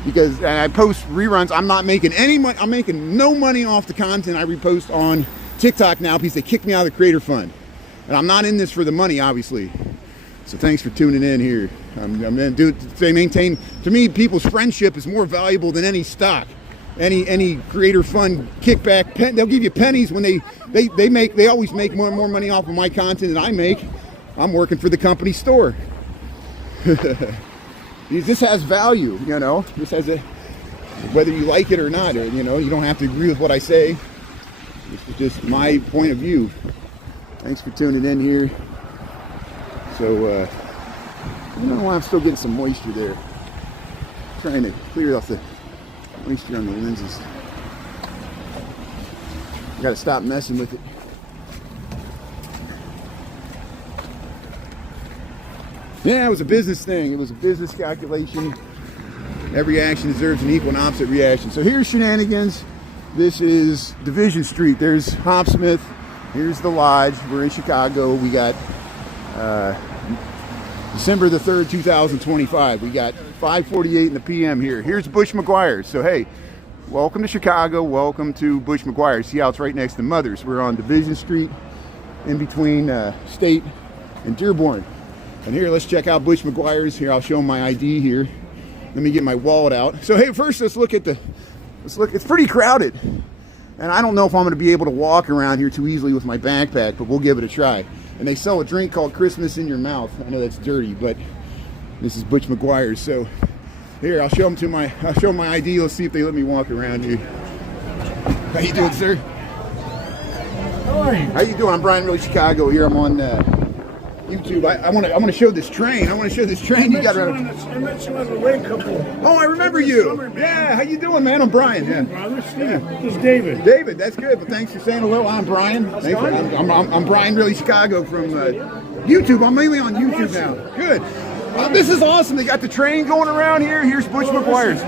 Because I post reruns, I'm not making any money. I'm making no money off the content I repost on TikTok now because they kicked me out of the creator fund, and I'm not in this for the money, obviously. So thanks for tuning in here. I'm gonna do it. They maintain, to me, people's friendship is more valuable than any stock, any creator fund kickback. They'll give you pennies when they always make more money off of my content than I make. I'm working for the company store. This has value, you know. This has a, whether you like it or not, you know, you don't have to agree with what I say. This is just my point of view. Thanks for tuning in here. So, I don't know why I'm still getting some moisture there. I'm trying to clear off the moisture on the lenses. I gotta stop messing with it. Yeah, it was a business thing. It was a business calculation. Every action deserves an equal and opposite reaction. So here's shenanigans. This is Division Street. There's Hopsmith. Here's the Lodge. We're in Chicago. We got December the 3rd, 2025. We got 5:48 in the PM here. Here's Butch McGuire. So hey, welcome to Chicago. Welcome to Butch McGuire. See how it's right next to Mother's. We're on Division Street, in between State and Dearborn. And here, let's check out Butch McGuire's. Here, I'll show them my ID here. Let me get my wallet out. So hey, first let's look. It's pretty crowded. And I don't know if I'm going to be able to walk around here too easily with my backpack, but we'll give it a try. And they sell a drink called Christmas in Your Mouth. I know that's dirty, but this is Butch McGuire's. So here, I'll show them my ID. Let's see if they let me walk around here. How you doing, sir? How are you? How you doing? I'm Brian, really Chicago. Here I'm on YouTube. I want to show this train. I want to show this train. You got to. I met you on the way couple. Oh, I remember you. Yeah, how you doing, man? I'm Brian. Yeah. Brother, Steve. This is David. David, that's good. But thanks for saying hello. I'm Brian. I'm Brian, really Chicago from YouTube. I'm mainly on YouTube now. Good. This is awesome. They got the train going around here. Here's Butch McGuire's.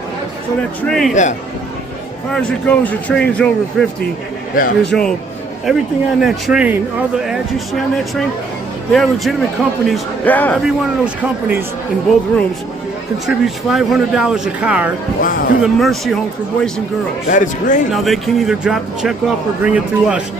So that train. Yeah. As far as it goes, the train's over 50 years old. Everything on that train, all the ads you see on that train, they are legitimate companies. Yeah. Every one of those companies in both rooms contributes $500 a car to the Mercy Home for Boys and Girls. That is great. Now they can either drop the check off or bring it through us.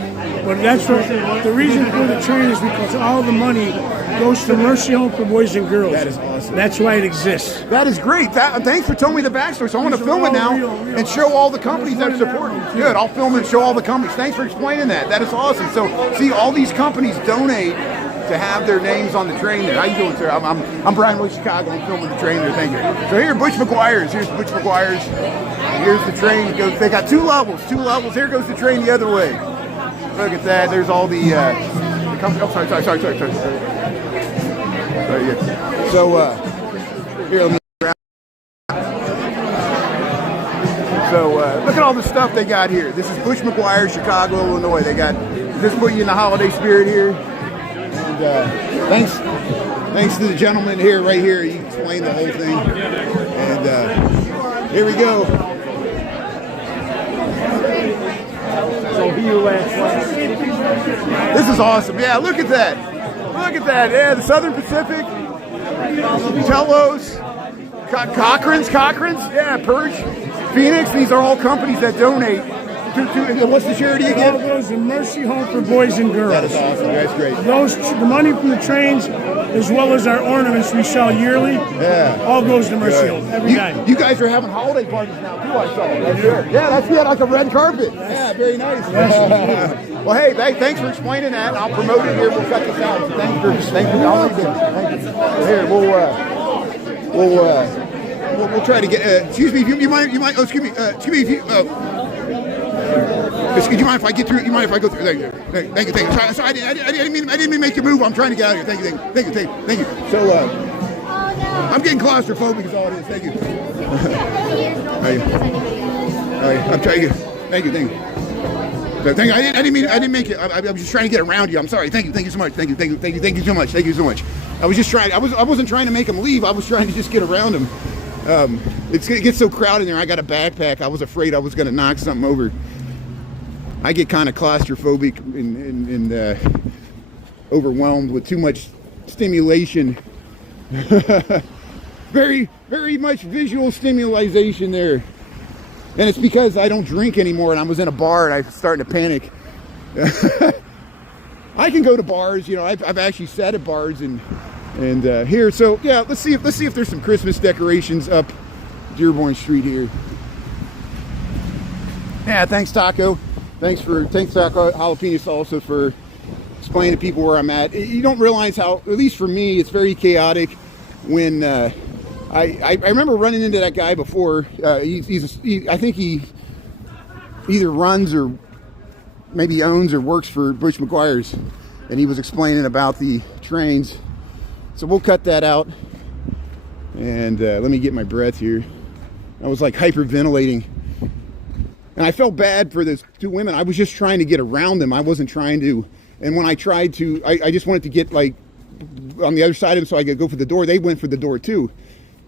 But that's what the reason for the train is, because all the money goes to Mercy Home for Boys and Girls. That is awesome. That's why it exists. That is great. Thanks for telling me the backstory. So I want to film it now and show all the companies that support it. Good. I'll film it and show all the companies. Thanks for explaining that. That is awesome. So see, all these companies donate to have their names on the train there. How you doing, sir? I'm Brian Lee, Chicago. I'm filming the train there. Thank you. So here, Butch McGuire's. Here's Butch McGuire's. Here's the train. It goes. They got two levels. Here goes the train the other way. Look at that. There's all the. Sorry. So here, let me. So look at all the stuff they got here. This is Butch McGuire, Chicago, Illinois. They got just put you in the holiday spirit here. And thanks to the gentleman here, right here. He explained the whole thing. And here we go. This is awesome. Yeah, look at that. Look at that. Yeah, the Southern Pacific, Telos, Cochran's. Yeah, Purge, Phoenix. These are all companies that donate. What's the charity again? All goes to Mercy Home for Boys and Girls. That is awesome. That's great. The money from the trains, as well as our ornaments we sell yearly, all goes to Mercy Home every night. You guys are having holiday parties now too, I saw. That's good. Yeah, that's good. Like a red carpet. Yeah, very nice. Well, hey, thanks for explaining that. I'll promote it here. We'll cut this out. So thanks for all you did. Thank you. Here, we'll try to get. Excuse me, you mind. Oh, excuse me. Excuse me do you mind if I get through? You mind if I go through? Thank you. Sorry, I didn't mean to make you move. I'm trying to get out of here. Thank you. So I'm getting claustrophobic is all it is. Thank you. I'm trying to. Thank you. So, thank you. I didn't make it. I was just trying to get around you. I'm sorry. Thank you so much. Thank you so much. I was just trying. I wasn't trying to make him leave. I was trying to just get around him. It gets so crowded in there. I got a backpack. I was afraid I was going to knock something over. I get kind of claustrophobic and overwhelmed with too much stimulation. very much visual stimulation there. And it's because I don't drink anymore, and I was in a bar and I was starting to panic. I can go to bars, you know. I've actually sat at bars and here. So yeah, let's see if there's some Christmas decorations up Dearborn Street here. Yeah, thanks Taco. Thanks Taco Jalapeno Salsa for explaining to people where I'm at. You don't realize how, at least for me, it's very chaotic when I remember running into that guy before. I think he either runs or maybe owns or works for Butch McGuire's, and he was explaining about the trains. So we'll cut that out, and let me get my breath here. I was like hyperventilating, and I felt bad for those two women. I was just trying to get around them. I wasn't trying to, and when I tried to, I just wanted to get like on the other side of them so I could go for the door. They went for the door too,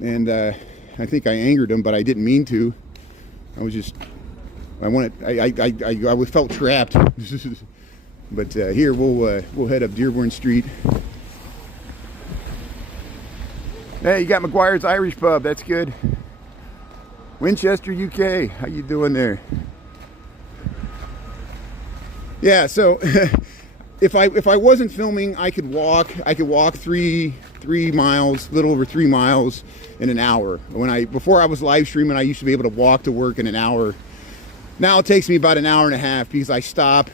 and I think I angered them, but I didn't mean to. I felt trapped. But here we'll head up Dearborn Street. Hey, you got McGuire's Irish Pub. That's good. Winchester, UK. How you doing there? Yeah. So if I wasn't filming, I could walk 3 miles, a little over 3 miles in an hour. Before I was live streaming, I used to be able to walk to work in an hour. Now it takes me about an hour and a half because I stop.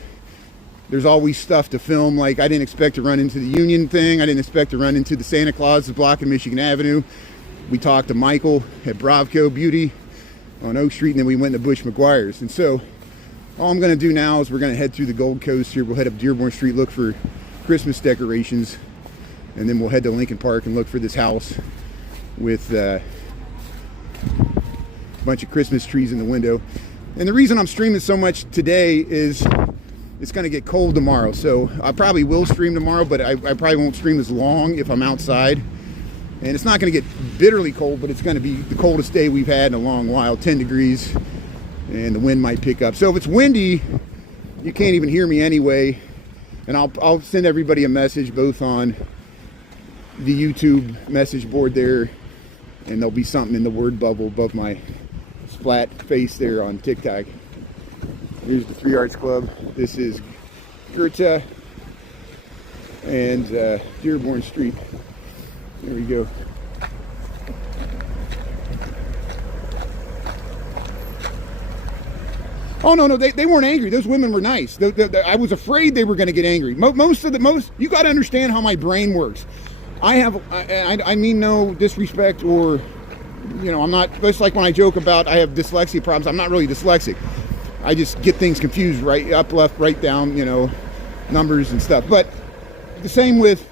There's always stuff to film. Like I didn't expect to run into the Union thing. I didn't expect to run into the Santa Claus blocking Michigan Avenue. We talked to Michael at Bravco Beauty on Oak Street, and then we went to Butch McGuire's. And so all I'm going to do now is we're going to head through the Gold Coast here. We'll head up Dearborn Street, look for Christmas decorations, and then we'll head to Lincoln Park and look for this house with a bunch of Christmas trees in the window. And the reason I'm streaming so much today is it's going to get cold tomorrow. So I probably will stream tomorrow, but I probably won't stream as long if I'm outside. And it's not going to get bitterly cold, but it's going to be the coldest day we've had in a long while, 10 degrees, and the wind might pick up. So if it's windy, you can't even hear me anyway. And I'll send everybody a message both on the YouTube message board there, and there'll be something in the word bubble above my flat face there on TikTok. Here's the Three Arts Club. This is Goethe and Dearborn Street. There we go. Oh no, they weren't angry. Those women were nice. I was afraid they were going to get angry. You got to understand how my brain works. I mean no disrespect, or you know, I'm not, just like when I joke about I have dyslexia problems, I'm not really dyslexic. I just get things confused, right up, left, right, down, you know, numbers and stuff. But the same with,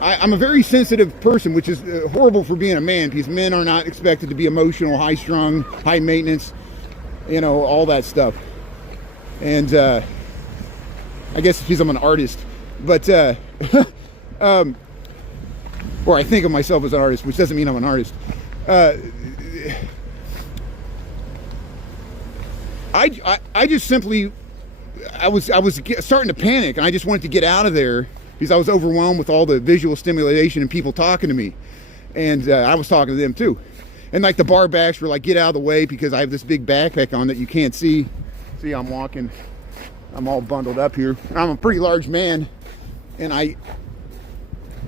I'm a very sensitive person, which is horrible for being a man, because men are not expected to be emotional, high-strung, high maintenance, you know, all that stuff. And I guess it's because I'm an artist, but or I think of myself as an artist, which doesn't mean I'm an artist. I just simply, I was starting to panic, and I just wanted to get out of there because I was overwhelmed with all the visual stimulation and people talking to me, and I was talking to them too. And like the bar backs were like, get out of the way, because I have this big backpack on that you can't see. See, I'm walking, I'm all bundled up here. I'm a pretty large man, and I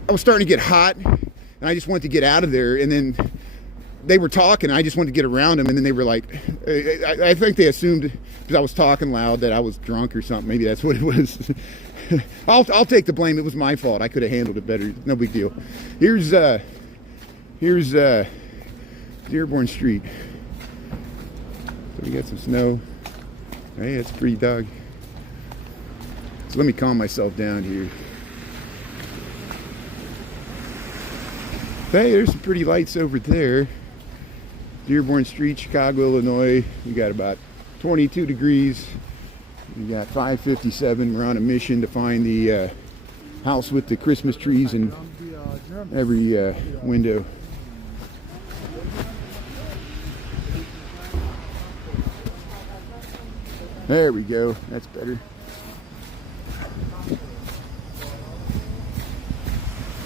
was starting to get hot, and I just wanted to get out of there. And then they were talking, I just wanted to get around them, and then they were like, I think they assumed because I was talking loud that I was drunk or something. Maybe that's what it was. I'll take the blame. It was my fault. I could have handled it better. No big deal. Here's Dearborn Street. So we got some snow. Hey, it's a pretty dog. So let me calm myself down here. Hey, there's some pretty lights over there. Dearborn Street, Chicago, Illinois. We got about 22 degrees. We got 5:57. We're on a mission to find the house with the Christmas trees in every window. There we go. That's better.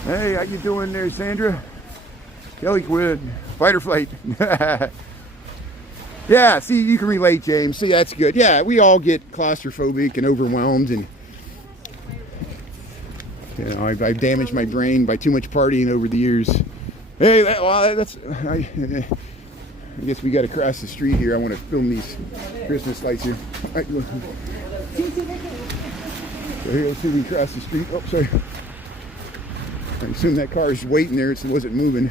Hey, how you doing there, Sandra? Kelly Quinn. Fight or flight. Yeah, see, you can relate, James. See, that's good. Yeah, we all get claustrophobic and overwhelmed, and you know, I've damaged my brain by too much partying over the years. Hey, I guess we got to cross the street here. I want to film these Christmas lights here. All right, so here, let's see if we can cross the street. Oh, sorry. I assume that car is waiting there, so it wasn't moving.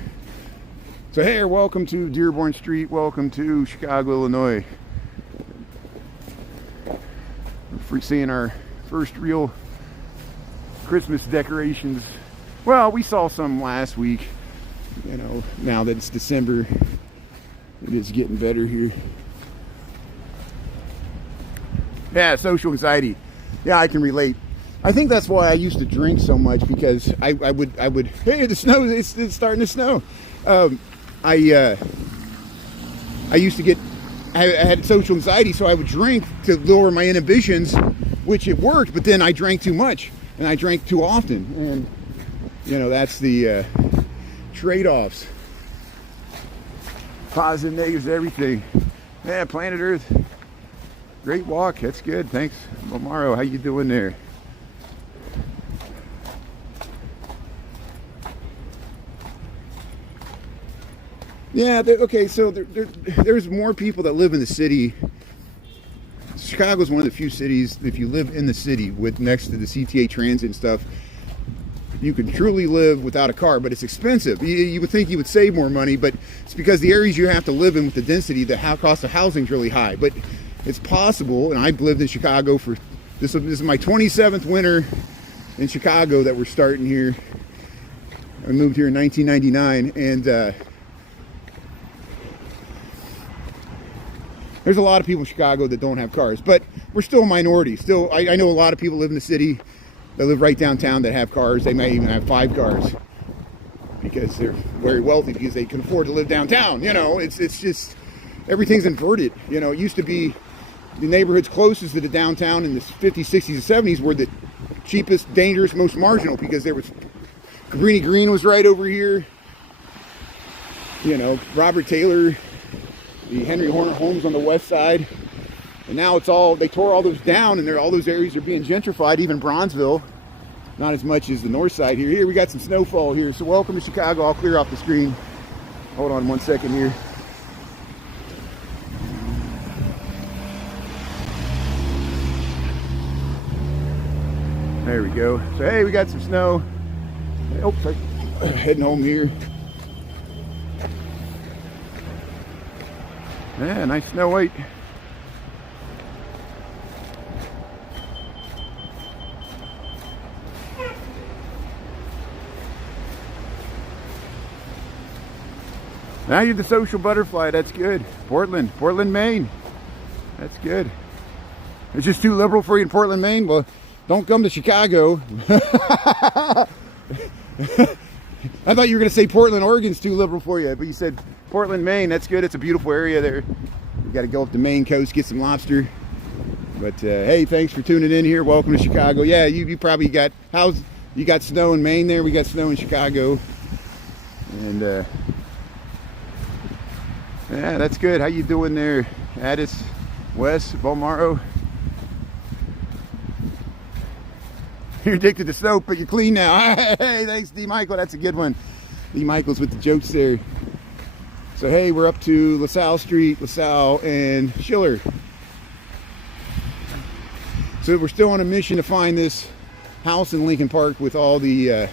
So hey, welcome to Dearborn Street. Welcome to Chicago, Illinois. We're seeing our first real Christmas decorations. Well, we saw some last week. You know, now that it's December, it is getting better here. Yeah, social anxiety. Yeah, I can relate. I think that's why I used to drink so much, because I would hey, the snow, it's starting to snow. I used to get, I had social anxiety, so I would drink to lower my inhibitions, which it worked, but then I drank too much and I drank too often, and you know, that's the trade-offs. Positive, negatives, everything. Yeah, planet Earth. Great walk. That's good. Thanks. Momaro, how you doing there? Yeah, okay, so there's more people that live in the city. Chicago's one of the few cities, if you live in the city with next to the CTA transit and stuff, you can truly live without a car, but it's expensive. You would think you would save more money, but it's because the areas you have to live in with the density, the cost of housing is really high. But it's possible, and I've lived in Chicago for, this is my 27th winter in Chicago that we're starting here. I moved here in 1999, and there's a lot of people in Chicago that don't have cars, but we're still a minority. Still, I know a lot of people live in the city that live right downtown that have cars. They may even have 5 cars because they're very wealthy, because they can afford to live downtown. You know, it's just, everything's inverted. You know, it used to be the neighborhoods closest to the downtown in the 50s, 60s, and 70s were the cheapest, dangerous, most marginal, because there was, Cabrini Green was right over here. You know, Robert Taylor, the Henry Horner homes on the west side, and now it's all, they tore all those down, and all those areas are being gentrified. Even Bronzeville, not as much as the north side here. Here we got some snowfall here, so welcome to Chicago. I'll clear off the screen. Hold on 1 second here. There we go. So hey, we got some snow. Oh, sorry. Heading home here. Yeah, nice snow white. Now you're the social butterfly. That's good. Portland, Maine. That's good. It's just too liberal for you in Portland, Maine? Well, don't come to Chicago. I thought you were going to say Portland, Oregon's too liberal for you, but you said Portland, Maine. That's good. It's a beautiful area there. You got to go up the Maine coast, get some lobster. But hey, thanks for tuning in here. Welcome to Chicago. Yeah, you probably got, you got snow in Maine there. We got snow in Chicago. And yeah, that's good. How you doing there, Addis, Wes, Balmaro? You're addicted to soap, but you're clean now. Hey, thanks, D. Michael. That's a good one. D. Michael's with the jokes there. So, hey, we're up to LaSalle Street, LaSalle, and Schiller. So we're still on a mission to find this house in Lincoln Park with all the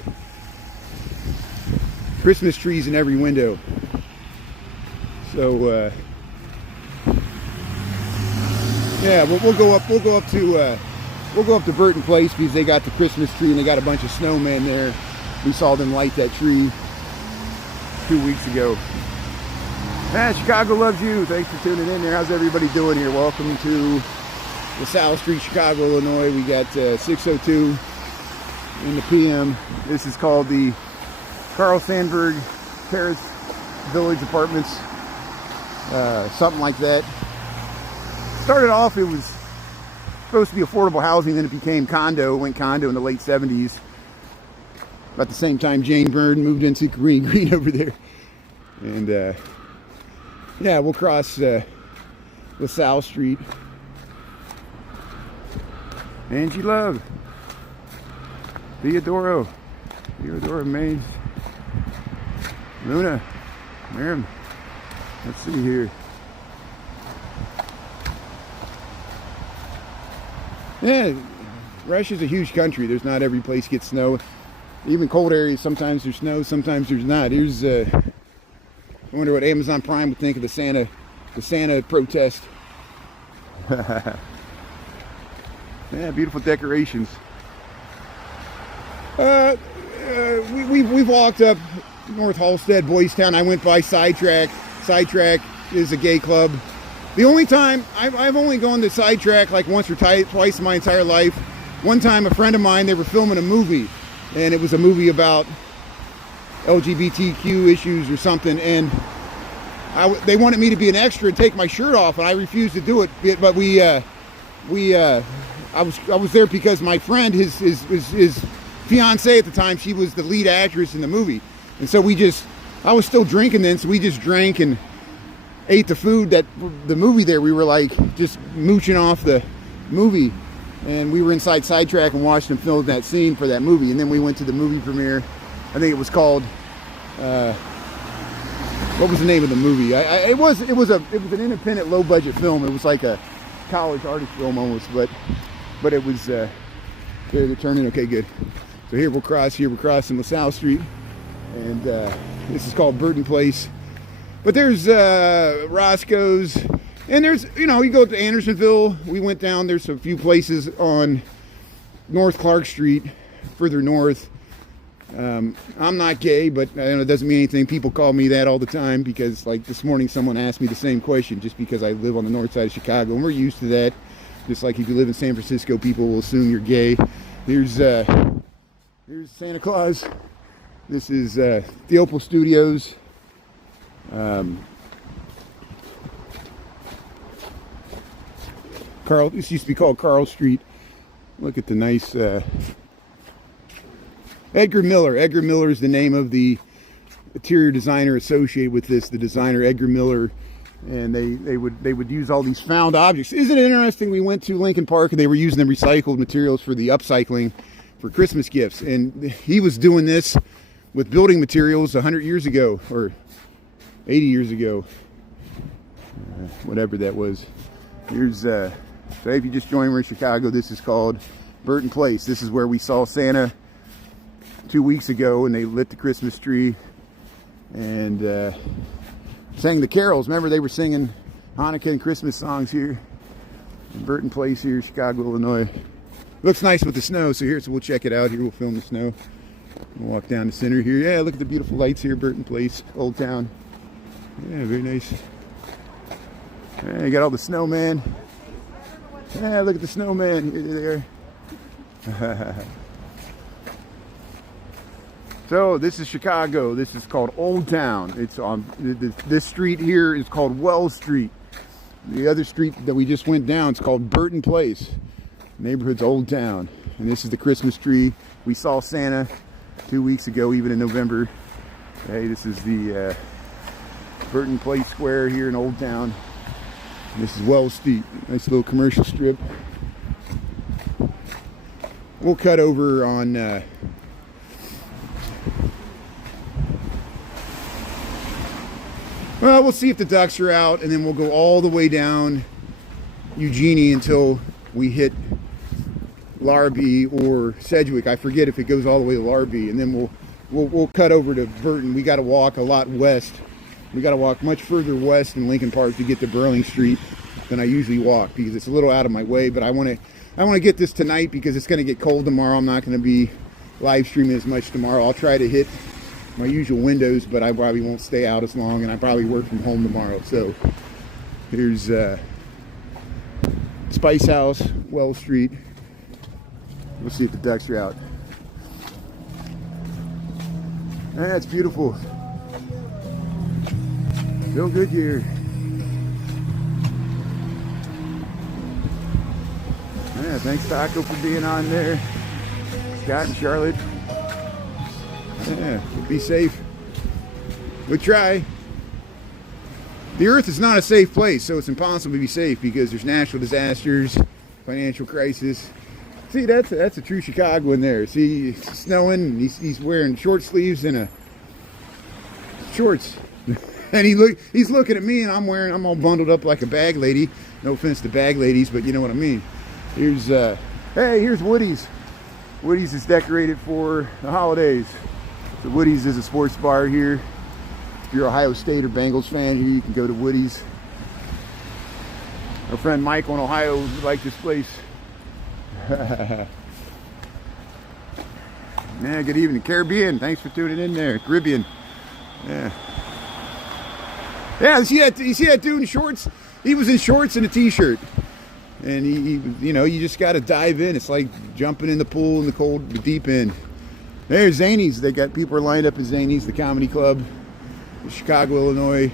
Christmas trees in every window. So, yeah, we'll go up to Burton Place, because they got the Christmas tree and they got a bunch of snowmen there. We saw them light that tree 2 weeks ago. Chicago loves you. Thanks for tuning in there. How's everybody doing here? Welcome to LaSalle Street, Chicago, Illinois. We got 6:02 in the PM. This is called the Carl Sandburg Terrace Village Apartments. Something like that. Started off, it was supposed to be affordable housing, then it became condo. It went condo in the late 70s. About the same time Jane Byrne moved into Green over there. And yeah, we'll cross LaSalle Street. Angie Love. Theodora Mays. Luna. Miriam. Let's see here. Yeah, Russia's a huge country. There's not every place gets snow. Even cold areas, sometimes there's snow, sometimes there's not. Here's, I wonder what Amazon Prime would think of the Santa protest. Yeah, beautiful decorations. We've walked up North Halstead, Boys Town. I went by Sidetrack. Sidetrack is a gay club. The only time, I've only gone to Sidetrack like once or twice in my entire life. One time a friend of mine, they were filming a movie, and it was a movie about LGBTQ issues or something, and they wanted me to be an extra and take my shirt off, and I refused to do it. But I was there because my friend, his fiance at the time, she was the lead actress in the movie, and so I was still drinking then, so we just drank and ate the food that the movie there. We were like just mooching off the movie, and we were inside Sidetrack and watched them film that scene for that movie, and then we went to the movie premiere. I think it was called what was the name of the movie? It was an independent, low budget film. It was like a college artist film almost, but it was they're turning. Okay, good. So here we're crossing LaSalle Street, and this is called Burton Place. But there's Roscoe's, and there's, you go to Andersonville. We went down. There's a few places on North Clark Street, further north. I'm not gay, but it doesn't mean anything. People call me that all the time because, like this morning, someone asked me the same question just because I live on the north side of Chicago, and we're used to that. Just like if you live in San Francisco, people will assume you're gay. Here's Santa Claus. This is the Opal Studios. This used to be called Carl Street. Look at the nice Edgar Miller. Edgar Miller is the name of the interior designer associated with this. The designer Edgar Miller, and they would use all these found objects. Isn't it interesting? We went to Lincoln Park and they were using the recycled materials for the upcycling for Christmas gifts, and he was doing this with building materials 100 years ago or 80 years ago, whatever that was. Here's so if you just joined, we're in Chicago. This is called Burton Place. This is where we saw Santa 2 weeks ago, and they lit the Christmas tree and sang the carols. Remember, they were singing Hanukkah and Christmas songs here in Burton Place here, Chicago, Illinois. Looks nice with the snow, so we'll check it out here. We'll film the snow. We'll walk down the center here. Yeah, look at the beautiful lights here, Burton Place, Old Town. Yeah, very nice. Yeah, you got all the snowman. Yeah, look at the snowman there. So this is Chicago. This is called Old Town. It's on this street here is called Wells Street. The other street that we just went down is called Burton Place. Neighborhood's Old Town. And this is the Christmas tree. We saw Santa 2 weeks ago, even in November. Hey, this is the Burton Place Square here in Old Town. And this is Wells Street. Nice little commercial strip. We'll cut over on well, we'll see if the ducks are out, and then we'll go all the way down Eugenie until we hit Larrabee or Sedgwick. I forget if it goes all the way to Larrabee, and then we'll cut over to Burton. We got to walk a lot west. We got to walk much further west in Lincoln Park to get to Burling Street than I usually walk because it's a little out of my way. But I want to get this tonight because it's going to get cold tomorrow. I'm not going to be live streaming as much tomorrow. I'll try to hit my usual windows, but I probably won't stay out as long, and I probably work from home tomorrow. So here's Spice House, Wells Street. We'll see if the ducks are out. That's beautiful. Feel good here. Yeah, Yeah, thanks Taco for being on there. Scott and Charlotte. Yeah, be safe. We try. The earth is not a safe place, so it's impossible to be safe because there's natural disasters, financial crisis. See, that's a true Chicagoan there. See, it's snowing, and he's wearing short sleeves and shorts. And he's looking at me, and I'm all bundled up like a bag lady. No offense to bag ladies, but you know what I mean. Here's here's Woody's. Woody's is decorated for the holidays. So Woody's is a sports bar here. If you're Ohio State or Bengals fan here, you can go to Woody's. Our friend Michael in Ohio would like this place. Yeah, good evening, Caribbean. Thanks for tuning in there, Caribbean. Yeah. Yeah, you see that dude in shorts? He was in shorts and a t-shirt. And he you know, you just got to dive in. It's like jumping in the pool in the cold, the deep end. There's Zanies. They got people are lined up at Zanies, the comedy club, in Chicago, Illinois,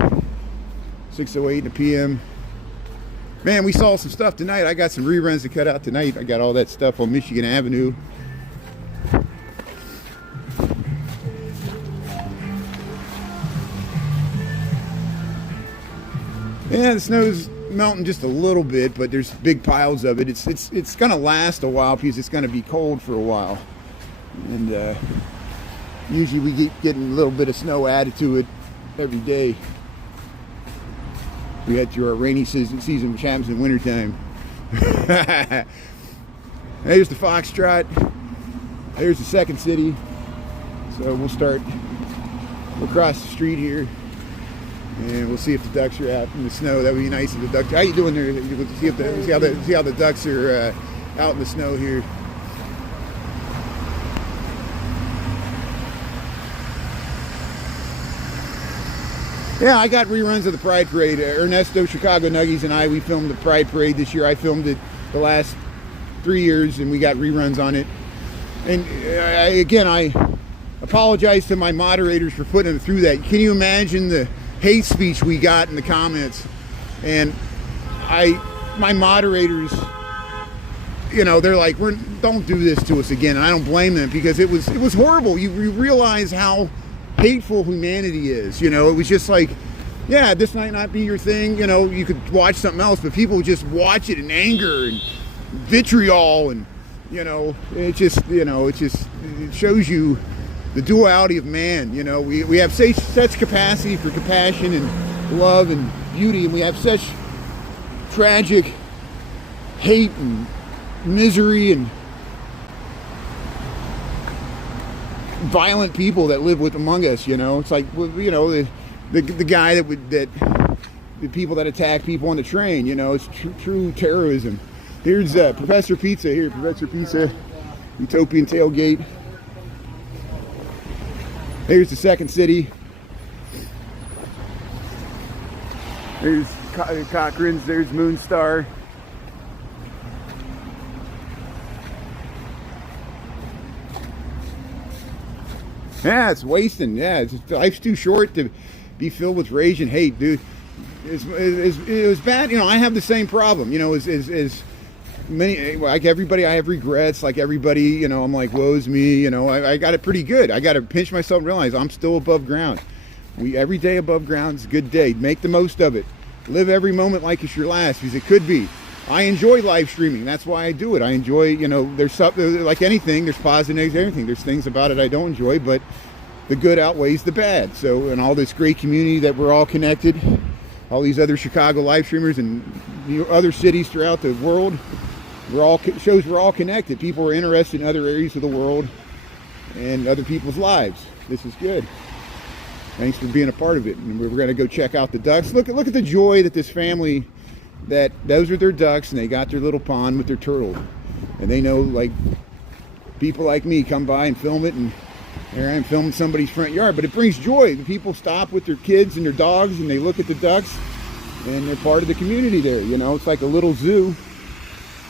6:08 in the p.m. Man, we saw some stuff tonight. I got some reruns to cut out tonight. I got all that stuff on Michigan Avenue. Yeah, the snow's melting just a little bit, but there's big piles of it. It's gonna last a while because it's gonna be cold for a while, and usually we keep getting a little bit of snow added to it every day. We had your rainy season, which happens in wintertime. There's the Foxtrot. There's the second city. So we'll cross the street here. And we'll see if the ducks are out in the snow. That would be nice if the ducks. How you doing there? See how the ducks are out in the snow here. Yeah, I got reruns of the Pride Parade. Ernesto, Chicago Nuggies, and we filmed the Pride Parade this year. I filmed it the last 3 years, and we got reruns on it. And I apologize to my moderators for putting them through that. Can you imagine the hate speech we got in the comments? And my moderators, you know, they're like, don't do this to us again. And I don't blame them because it was horrible. You realize how hateful humanity is. You know, it was just like, yeah, this might not be your thing. You know, you could watch something else, but people just watch it in anger and vitriol, and you know, it shows you the duality of man. You know, we have such capacity for compassion and love and beauty, and we have such tragic hate and misery and violent people that live among us. You know, it's like, you know, the guy the people that attack people on the train. You know, it's true terrorism. Here's Professor Pizza here. Professor Pizza, Utopian Tailgate. Here's the second city. There's Cochran's. There's Moonstar. Yeah, it's wasting. Yeah, life's too short to be filled with rage and hate, dude. It was bad. You know, I have the same problem. You know, as many, like everybody, I have regrets. Like everybody, you know, I'm like, woe's me. You know, I got it pretty good. I got to pinch myself and realize I'm still above ground. Every day above ground is a good day. Make the most of it. Live every moment like it's your last, because it could be. I enjoy live streaming. That's why I do it. I enjoy, you know, there's something, like anything, there's positives, everything. There's things about it I don't enjoy, but the good outweighs the bad. So, and all this great community that we're all connected, all these other Chicago live streamers and other cities throughout the world, shows we're all connected. People are interested in other areas of the world and other people's lives. This is good. Thanks for being a part of it. And we're going to go check out the ducks. Look at the joy that this family, that those are their ducks, and they got their little pond with their turtle, and they know, like, people like me come by and film it, and there I am filming somebody's front yard. But it brings joy. The people stop with their kids and their dogs, and they look at the ducks, and they're part of the community there. You know, it's like a little zoo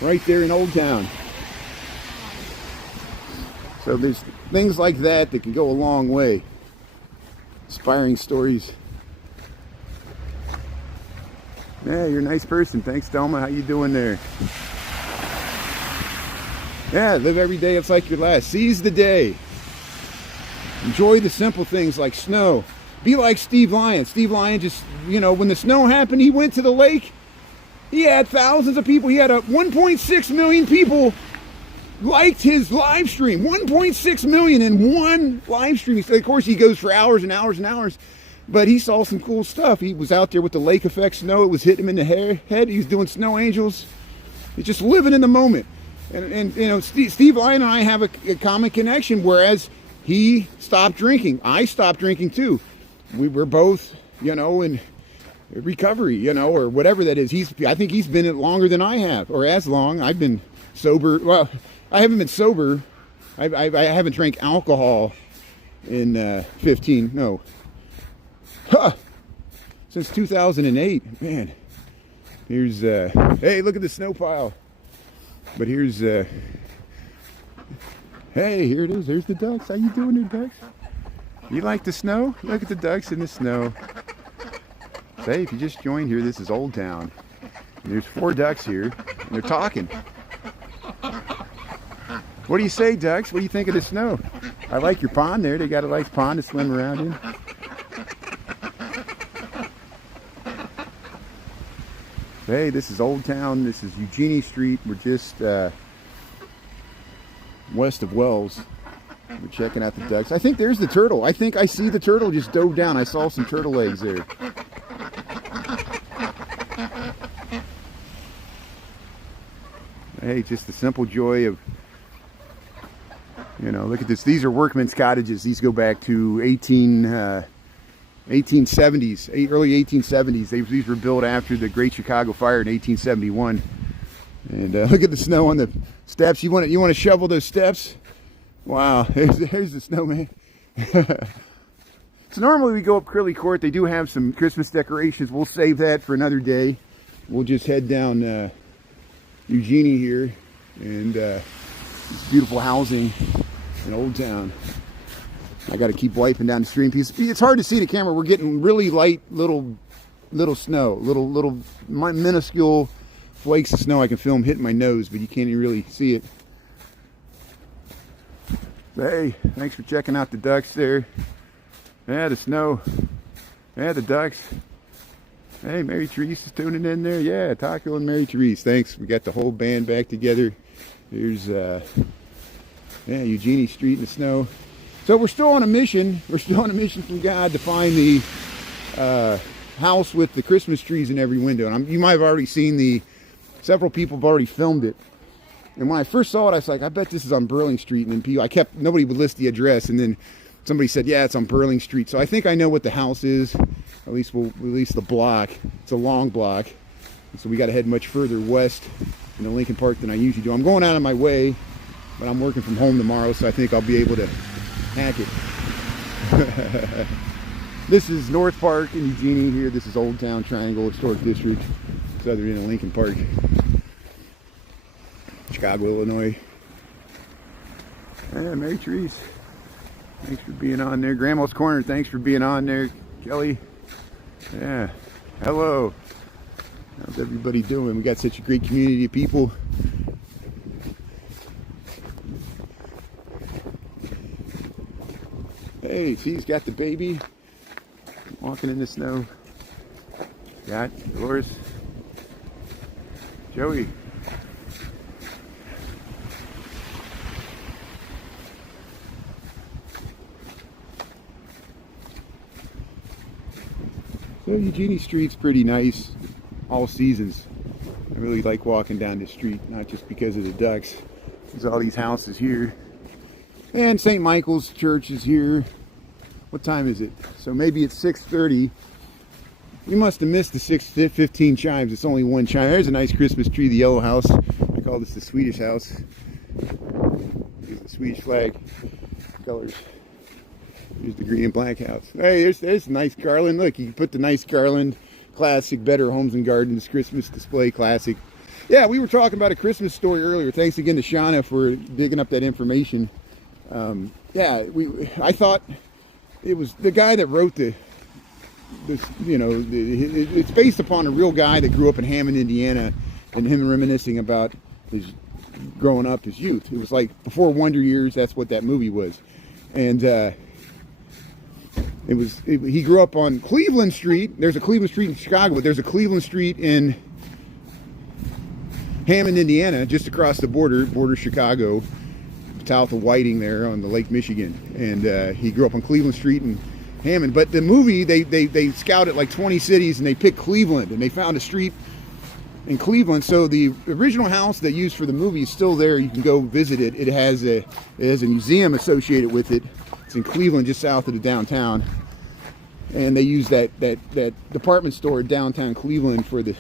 right there in Old Town. So there's things like that can go a long way. Inspiring stories. Yeah, you're a nice person. Thanks, Delma. How you doing there? Yeah, live every day it's like your last. Seize the day. Enjoy the simple things like snow. Be like Steve Lyon. Steve Lyon just, you know, when the snow happened, he went to the lake. He had thousands of people. He had 1.6 million people liked his live stream. 1.6 million in one live stream. Of course, he goes for hours and hours and hours. But he saw some cool stuff. He was out there with the lake effect snow. It was hitting him in the head. He was doing snow angels. He's just living in the moment. And you know, Steve Lyon and I have a common connection. Whereas he stopped drinking, I stopped drinking too. We were both, you know, in recovery, you know, or whatever that is. I think he's been it longer than I have, or as long. I've been sober. Well, I haven't been sober. I haven't drank alcohol in 15. No. Huh. Since 2008, man. Here's hey, look at the snow pile. But here's hey, here it is. There's the ducks. How you doing there, ducks? You like the snow? Look at the ducks in the snow. Say, if you just joined here, this is Old Town. And there's 4 ducks here, and they're talking. What do you say, ducks? What do you think of the snow? I like your pond there. They got a nice pond to swim around in. Hey, this is Old Town. This is Eugenie Street. We're just west of Wells. We're checking out the ducks. I think there's the turtle. I think I see the turtle just dove down. I saw some turtle eggs there. Hey, just the simple joy of, you know, look at this. These are workmen's cottages. These go back to 1870s, early 1870s. These were built after the Great Chicago Fire in 1871. And look at the snow on the steps. You want to shovel those steps? Wow, there's the snowman. So normally we go up Crilly Court. They do have some Christmas decorations. We'll save that for another day. We'll just head down Eugenie here, and this beautiful housing in Old Town. I got to keep wiping down the stream piece. It's hard to see the camera. We're getting really light little snow, little minuscule flakes of snow. I can film hitting my nose, but you can't even really see it. Hey, thanks for checking out the ducks there. Yeah, the snow. Yeah, the ducks. Hey, Mary Therese is tuning in there. Yeah, Taco and Mary Therese. Thanks. We got the whole band back together. Here's yeah, Eugenie Street in the snow. So we're still on a mission. We're still on a mission from God to find the house with the Christmas trees in every window. And you might have already seen several people have already filmed it. And when I first saw it, I was like, I bet this is on Burling Street. And then nobody would list the address. And then somebody said, yeah, it's on Burling Street. So I think I know what the house is. At least the block. It's a long block. And so we got to head much further west in the Lincoln Park than I usually do. I'm going out of my way, but I'm working from home tomorrow, so I think I'll be able to hack it. This is North Park in Eugenie here. This is Old Town Triangle Historic District, southern end of Lincoln Park, Chicago, Illinois. Yeah, Mary Therese, thanks for being on there. Grandma's Corner, thanks for being on there. Kelly, yeah, hello. How's everybody doing? We got such a great community of people. Hey, see, he's got the baby walking in the snow. Got Dolores, Joey. So Eugenie Street's pretty nice all seasons. I really like walking down this street, not just because of the ducks. There's all these houses here. And St. Michael's Church is here. What time is it? So maybe it's 6:30. We must have missed the 6:15 chimes. It's only one chime. There's a nice Christmas tree, the yellow house. I call this the Swedish house. Here's the Swedish flag colors. Here's the green and black house. Hey, there's a nice garland. Look, you can put the nice garland. Classic Better Homes and Gardens Christmas display. Classic. Yeah, we were talking about a Christmas story earlier. Thanks again to Shauna for digging up that information. Yeah, I thought it was the guy that wrote it's based upon a real guy that grew up in Hammond, Indiana, and him reminiscing about his growing up as youth. It was like before Wonder Years. That's what that movie was. And he grew up on Cleveland Street. There's a Cleveland Street in Chicago, but there's a Cleveland Street in Hammond, Indiana, just across the border Chicago, south of Whiting there on the Lake Michigan. And he grew up on Cleveland Street in Hammond. But the movie, they scouted like 20 cities and they picked Cleveland, and they found a street in Cleveland. So the original house they used for the movie is still there. You can go visit it. It has a museum associated with it. It's in Cleveland, just south of the downtown. And they use that department store in downtown Cleveland for the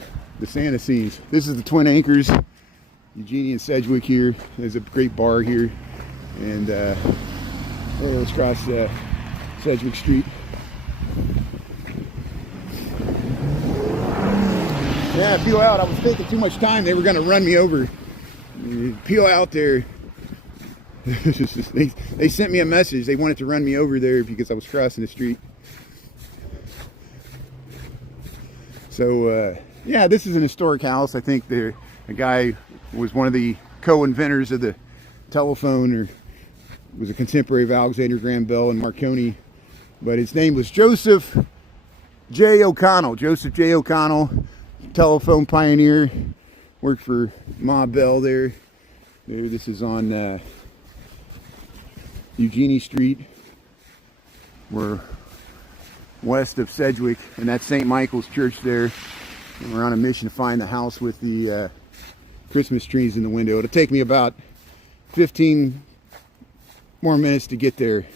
Santa scenes. This is the Twin Anchors, Eugenie and Sedgwick here. There's a great bar here. And let's cross Sedgwick Street. Yeah, peel out. I was taking too much time. They were going to run me over. Peel out there. They sent me a message. They wanted to run me over there because I was crossing the street. So, yeah, this is an historic house. I think a guy was one of the co-inventors of the telephone, or was a contemporary of Alexander Graham Bell and Marconi. But his name was Joseph J. O'Connell. Joseph J. O'Connell, telephone pioneer. Worked for Ma Bell there. This is on Eugenie Street. We're west of Sedgwick, and that's St. Michael's Church there. And we're on a mission to find the house with the Christmas trees in the window. It'll take me about 15 more minutes to get there.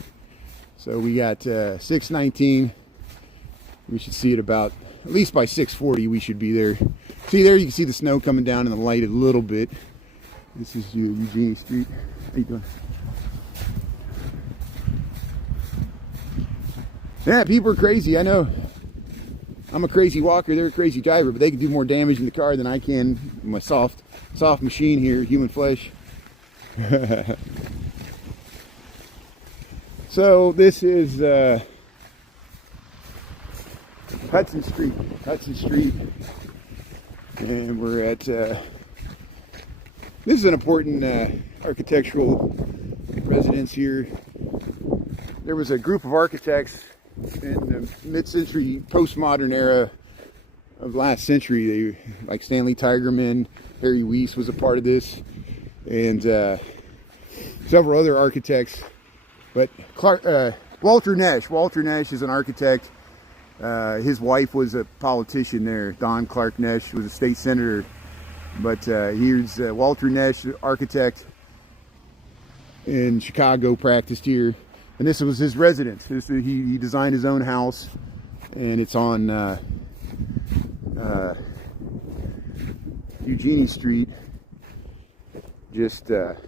So we got 6:19. We should see it about, at least by 6:40 we should be there. See there, you can see the snow coming down in the light a little bit. This is Eugenie Street. How you doing? Yeah, people are crazy. I know. I'm a crazy walker. They're a crazy driver, but they can do more damage in the car than I can. My soft machine here, human flesh. So this is Hudson Street, and we're at. This is an important architectural residence here. There was a group of architects in the mid-century postmodern era of last century. They, like Stanley Tigerman, Harry Weiss was a part of this, and several other architects. But Walter Nash is an architect. His wife was a politician there. Don Clark Nash was a state senator. But here's Walter Nash, architect in Chicago, practiced here. And this was his residence. He designed his own house, and it's on Eugenie Street, just at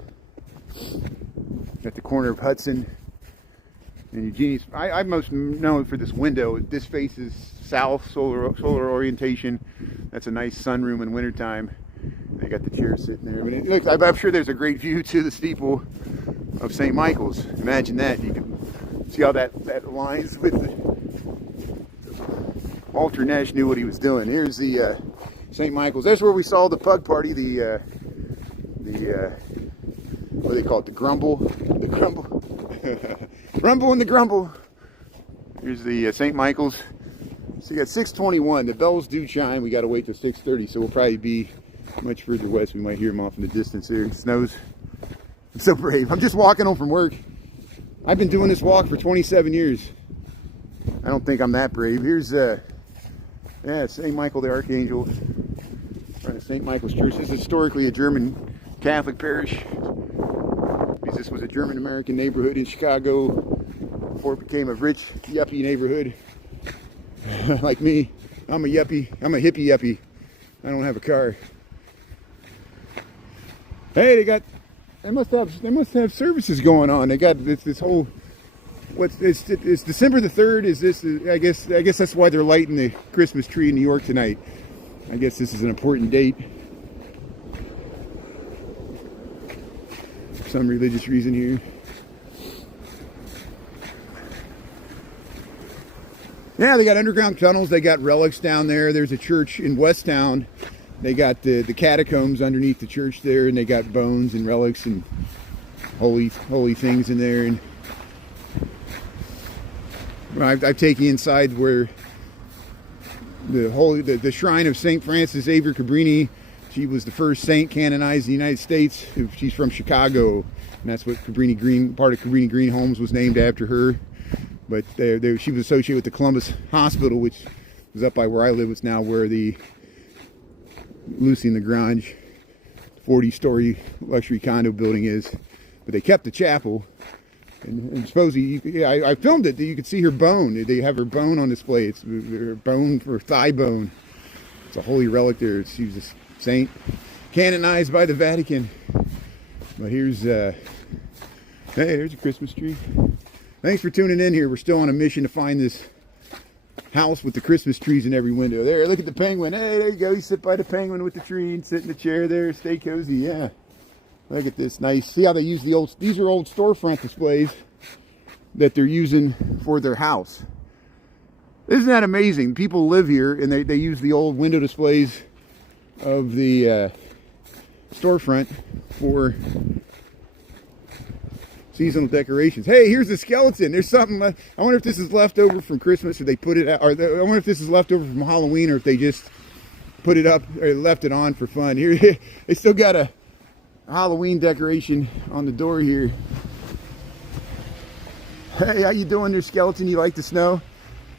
the corner of Hudson and Eugenie. I'm most known for this window. This faces south, solar orientation. That's a nice sunroom in wintertime. They got the chair sitting there. But look, I'm sure there's a great view to the steeple of St. Michael's. Imagine that. You can see how that aligns with the. Walter Nash knew what he was doing. Here's the St. Michael's. That's where we saw the pug party. The what do they call it? The grumble. Rumble and the grumble. Here's the St. Michael's. So you got 6:21. The bells do chime. We got to wait till 6:30. So we'll probably be much further west. We might hear them off in the distance there. It snows. I'm so brave. I'm just walking home from work. I've been doing this walk for 27 years. I don't think I'm that brave. Here's St. Michael the Archangel, front of St. Michael's Church. This is historically a German Catholic parish. This was a German American neighborhood in Chicago before it became a rich yuppie neighborhood. Like me, I'm a yuppie. I'm a hippie yuppie. I don't have a car. Hey, they must have services going on. They got this whole. It's December the 3rd. Is this? I guess that's why they're lighting the Christmas tree in New York tonight. I guess this is an important date. For some religious reason here. Yeah, they got underground tunnels. They got relics down there. There's a church in Westtown They got the catacombs underneath the church there, and they got bones and relics and holy things in there. And I've taken you inside where the shrine of Saint Frances Xavier Cabrini. She was the first saint canonized in the United States. She's from Chicago, and that's what Cabrini Green, part of Cabrini Green Homes, was named after her. But she was associated with the Columbus Hospital, which was up by where I live. It's now where the Lucy and Lagrange 40-story luxury condo building is. But they kept the chapel. And supposedly, I filmed it. You could see her bone. They have her bone on display. It's her bone, her thigh bone. It's a holy relic there. She was a saint canonized by the Vatican. But here's, hey, there's a Christmas tree. Thanks for tuning in here. We're still on a mission to find this house with the Christmas trees in every window. There, look at the penguin. Hey, there you go. You sit by the penguin with the tree and sit in the chair there. Stay cozy. Yeah. Look at this, nice. See how they use the old, these are old storefront displays that they're using for their house. Isn't that amazing? People live here and they use the old window displays of the storefront for seasonal decorations. Hey, here's the skeleton. There's something left. I wonder if this is left over from Christmas, or they put it out, or I wonder if this is left over from Halloween, or if they just put it up or left it on for fun. Here, they still got a Halloween decoration on the door here. Hey, how you doing there, skeleton? You like the snow?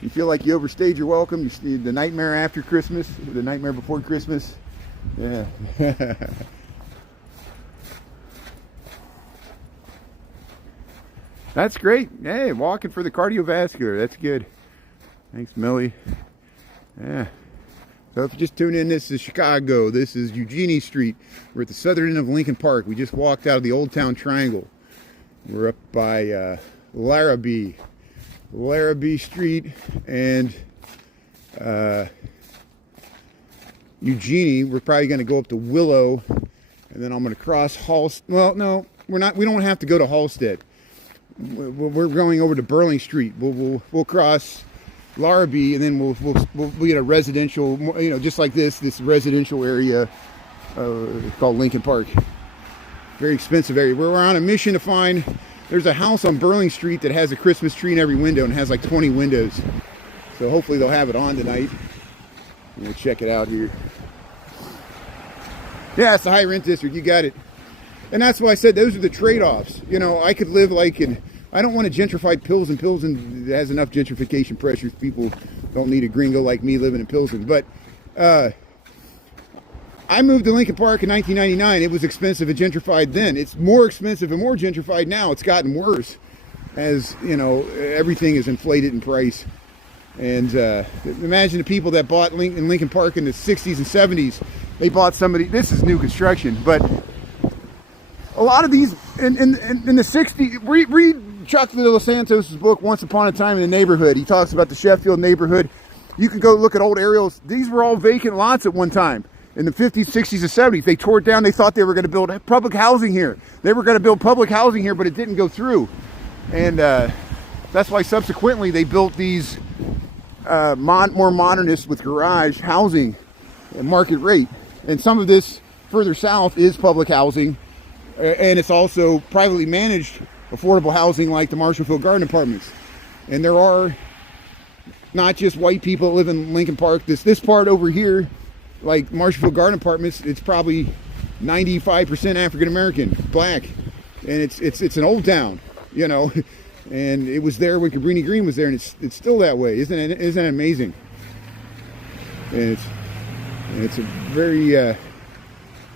You feel like you overstayed your welcome? You see the nightmare after Christmas, or the nightmare before Christmas? Yeah. That's great. Hey, walking for the cardiovascular. That's good. Thanks, Millie. Yeah. So if you just tune in, this is Chicago. This is Eugenie Street. We're at the southern end of Lincoln Park. We just walked out of the Old Town Triangle. We're up by Larrabee Street and Eugenie. We're probably going to go up to Willow, and then I'm going to cross Halsted. Well, no, we're not. We don't have to go to Halsted. We're going over to Burling Street. We'll cross Larrabee, and then we'll be at a residential, you know, just like this residential area called Lincoln Park. Very expensive area. We're on a mission to find. There's a house on Burling Street that has a Christmas tree in every window and has like 20 windows. So hopefully they'll have it on tonight. We'll check it out here. Yeah, it's a high rent district. You got it. And that's why I said those are the trade-offs. You know, I could live like in. I don't want to gentrify Pilsen. Pilsen has enough gentrification pressures. People don't need a gringo like me living in Pilsen. But I moved to Lincoln Park in 1999. It was expensive and gentrified then. It's more expensive and more gentrified now. It's gotten worse as, you know, everything is inflated in price. And imagine the people that bought in Lincoln Park in the 60s and 70s. They bought somebody. This is new construction, but a lot of these in the 60s. Read Chuck de Los Santos' book, Once Upon a Time in the Neighborhood. He talks about the Sheffield neighborhood. You can go look at old aerials. These were all vacant lots at one time. In the 50s, 60s, and 70s, they tore it down. They thought they were going to build public housing here. They were going to build public housing here, but it didn't go through. And that's why subsequently they built these more modernist with garage housing at market rate. And some of this further south is public housing. And it's also privately managed affordable housing like the Marshallfield Garden Apartments. And there are not just white people that live in Lincoln Park. This part over here, like Marshallfield Garden Apartments, it's probably 95% African American, black, and it's an old town, you know. And it was there when Cabrini Green was there, and it's still that way. Isn't it amazing? And it's a very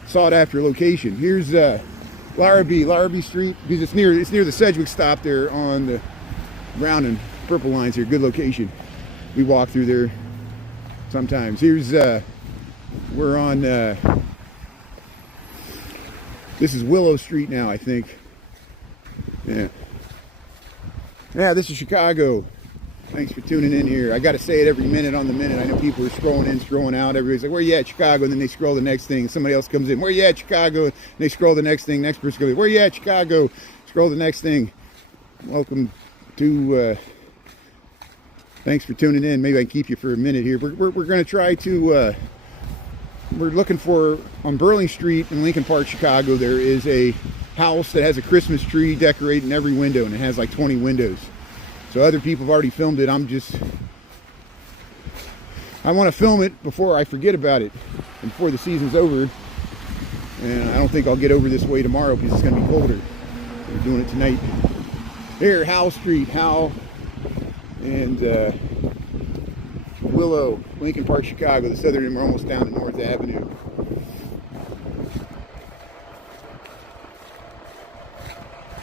sought after location. Here's Larrabee Street, because it's near the Sedgwick stop there on the brown and purple lines here. Good location. We walk through there sometimes. Here's we're on this is Willow Street now, I think. Yeah, this is Chicago. Thanks for tuning in here. I got to say it every minute on the minute. I know people are scrolling in, scrolling out. Everybody's like, where you at, Chicago? And then they scroll the next thing. Somebody else comes in, where you at, Chicago? And they scroll the next thing. Next person goes, where you at, Chicago? Scroll the next thing. Welcome to, thanks for tuning in. Maybe I can keep you for a minute here. We're going to try to we're looking for, on Burling Street in Lincoln Park, Chicago, there is a house that has a Christmas tree decorated in every window, and it has like 20 windows. So other people have already filmed it. I want to film it before I forget about it and before the season's over. And I don't think I'll get over this way tomorrow because it's going to be colder. We're doing it tonight. Here, Howell Street, Howell and Willow, Lincoln Park, Chicago. The southern end, we're almost down to North Avenue.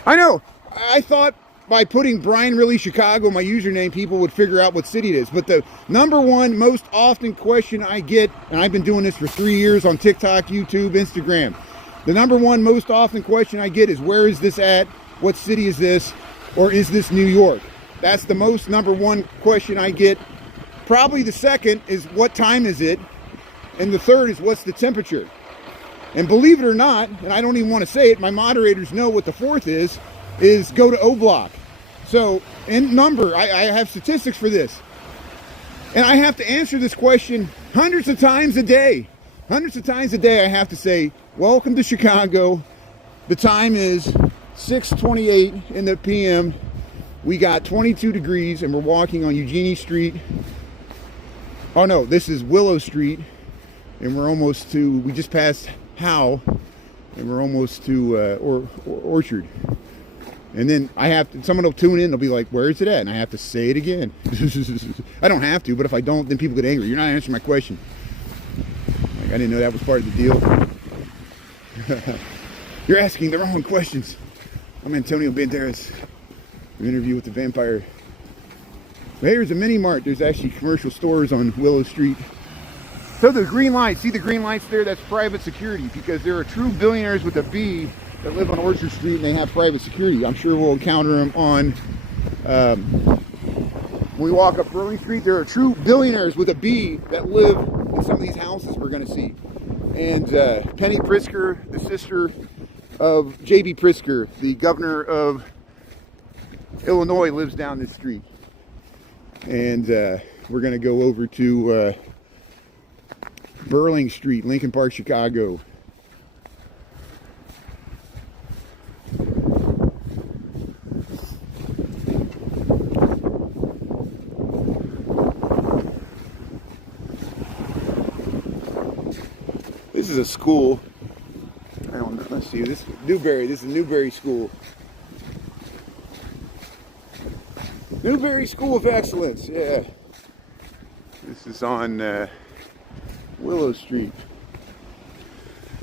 I know. I thought by putting Brian Really Chicago, my username, people would figure out what city it is. But the number one most often question I get, and I've been doing this for 3 years on TikTok, YouTube, Instagram. The number one most often question I get is, where is this at? What city is this? Or is this New York? That's the most number one question I get. Probably the second is, what time is it? And the third is, what's the temperature? And believe it or not, and I don't even want to say it, my moderators know what the fourth is go to O Block. So, in number, I have statistics for this. And I have to answer this question hundreds of times a day. Hundreds of times a day I have to say, welcome to Chicago. The time is 6:28 in the PM. We got 22 degrees and we're walking on Eugenie Street. Oh no, this is Willow Street. And we're almost to, we just passed Howe. And we're almost to Orchard. And then someone will tune in, they'll be like, where is it at? And I have to say it again. I don't have to, but if I don't, then people get angry. You're not answering my question. Like, I didn't know that was part of the deal. You're asking the wrong questions. I'm Antonio Banderas. An interview with the vampire. But here's a mini mart. There's actually commercial stores on Willow Street. So the green lights, see the green lights there? That's private security, because there are true billionaires with a B that live on Orchard Street and they have private security. I'm sure we'll encounter them on, when we walk up Burling Street. There are true billionaires with a B that live in some of these houses we're going to see. And Penny Pritzker, the sister of J.B. Pritzker, the governor of Illinois, lives down this street. And we're going to go over to Burling Street, Lincoln Park, Chicago. This is a school. I don't know. Let's see. This is Newberry. This is Newberry School. Newberry School of Excellence. Yeah. This is on Willow Street.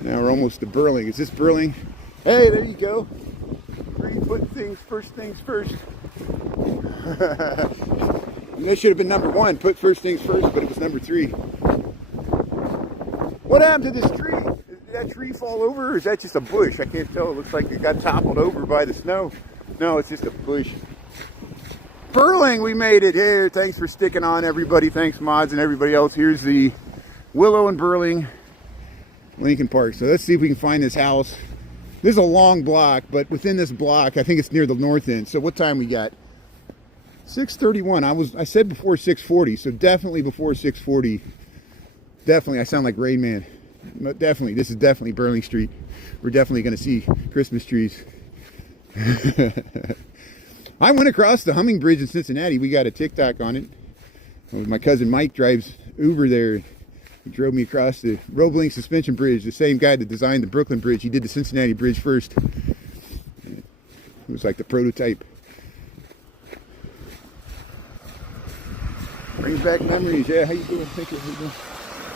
Now we're almost to Burling. Is this Burling? Hey, there you go. Where you put things first. This should have been number one. Put first things first, but it was number 3. What happened to this tree? Did that tree fall over, or is that just a bush? I can't tell. It looks like it got toppled over by the snow. No, it's just a bush. Burling, we made it here. Thanks for sticking on, everybody. Thanks, mods and everybody else. Here's the Willow and Burling, Lincoln Park. So let's see if we can find this house. This is a long block, but within this block, I think it's near the north end. So what time we got? 6:31. I said before 6:40, so definitely before 6:40. Definitely, I sound like Rain Man. But definitely, this is definitely Burling Street. We're definitely going to see Christmas trees. I went across the Humming Bridge in Cincinnati. We got a TikTok on it. My cousin Mike drives Uber there. He drove me across the Roebling Suspension Bridge. The same guy that designed the Brooklyn Bridge. He did the Cincinnati Bridge first. It was like the prototype. Brings back memories. Yeah, how you doing? Thank you. How you doing?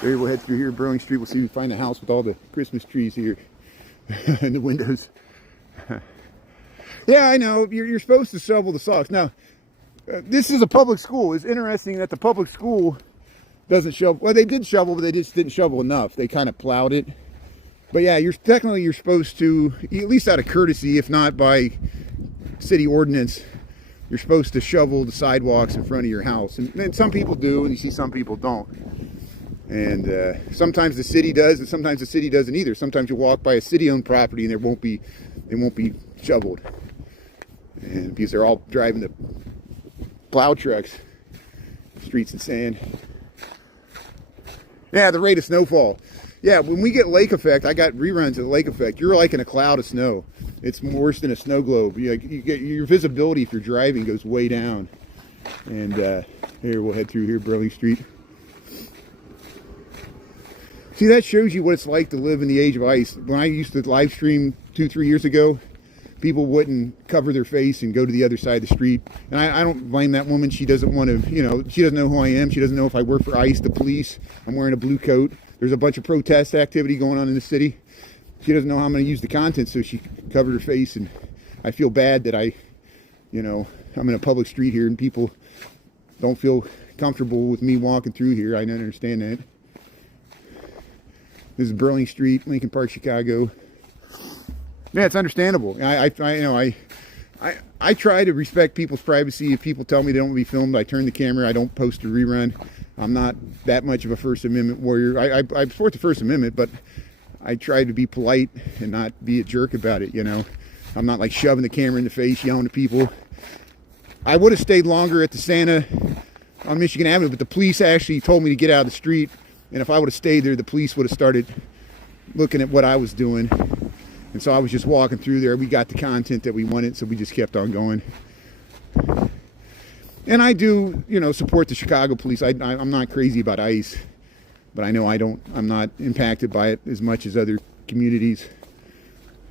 There, we'll head through here, Burling Street. We'll see if we find a house with all the Christmas trees here in the windows. Yeah, I know. You're supposed to shovel the socks. Now, this is a public school. It's interesting that the public school doesn't shovel. Well, they did shovel, but they just didn't shovel enough. They kind of plowed it. But yeah, you're supposed to, at least out of courtesy, if not by city ordinance, you're supposed to shovel the sidewalks in front of your house. And some people do, and you see some people don't. And sometimes the city does, and sometimes the city doesn't either. Sometimes you walk by a city-owned property and they won't be shoveled, and because they're all driving the plow trucks, streets and sand. Yeah, the rate of snowfall. Yeah, when we get lake effect, I got reruns of the lake effect. You're like in a cloud of snow. It's worse than a snow globe. You get your visibility if you're driving goes way down. And here, we'll head through here, Burling Street. See, that shows you what it's like to live in the age of ice. When I used to live stream 2-3 years ago, people wouldn't cover their face and go to the other side of the street. And I don't blame that woman. She doesn't want to, you know, she doesn't know who I am. She doesn't know if I work for ICE, the police. I'm wearing a blue coat. There's a bunch of protest activity going on in the city. She doesn't know how I'm going to use the content, so she covered her face. And I feel bad that I'm in a public street here and people don't feel comfortable with me walking through here. I don't understand that. This is Burling Street, Lincoln Park, Chicago. Yeah, it's understandable. I try to respect people's privacy. If people tell me they don't want to be filmed, I turn the camera. I don't post a rerun. I'm not that much of a First Amendment warrior. I support the First Amendment, but I try to be polite and not be a jerk about it, you know. I'm not like shoving the camera in the face, yelling at people. I would have stayed longer at the Santa on Michigan Ave, but the police actually told me to get out of the street. And if I would have stayed there, the police would have started looking at what I was doing. And so I was just walking through there. We got the content that we wanted, so we just kept on going. And I do, you know, support the Chicago police. I'm not crazy about ICE, but I know I'm not impacted by it as much as other communities.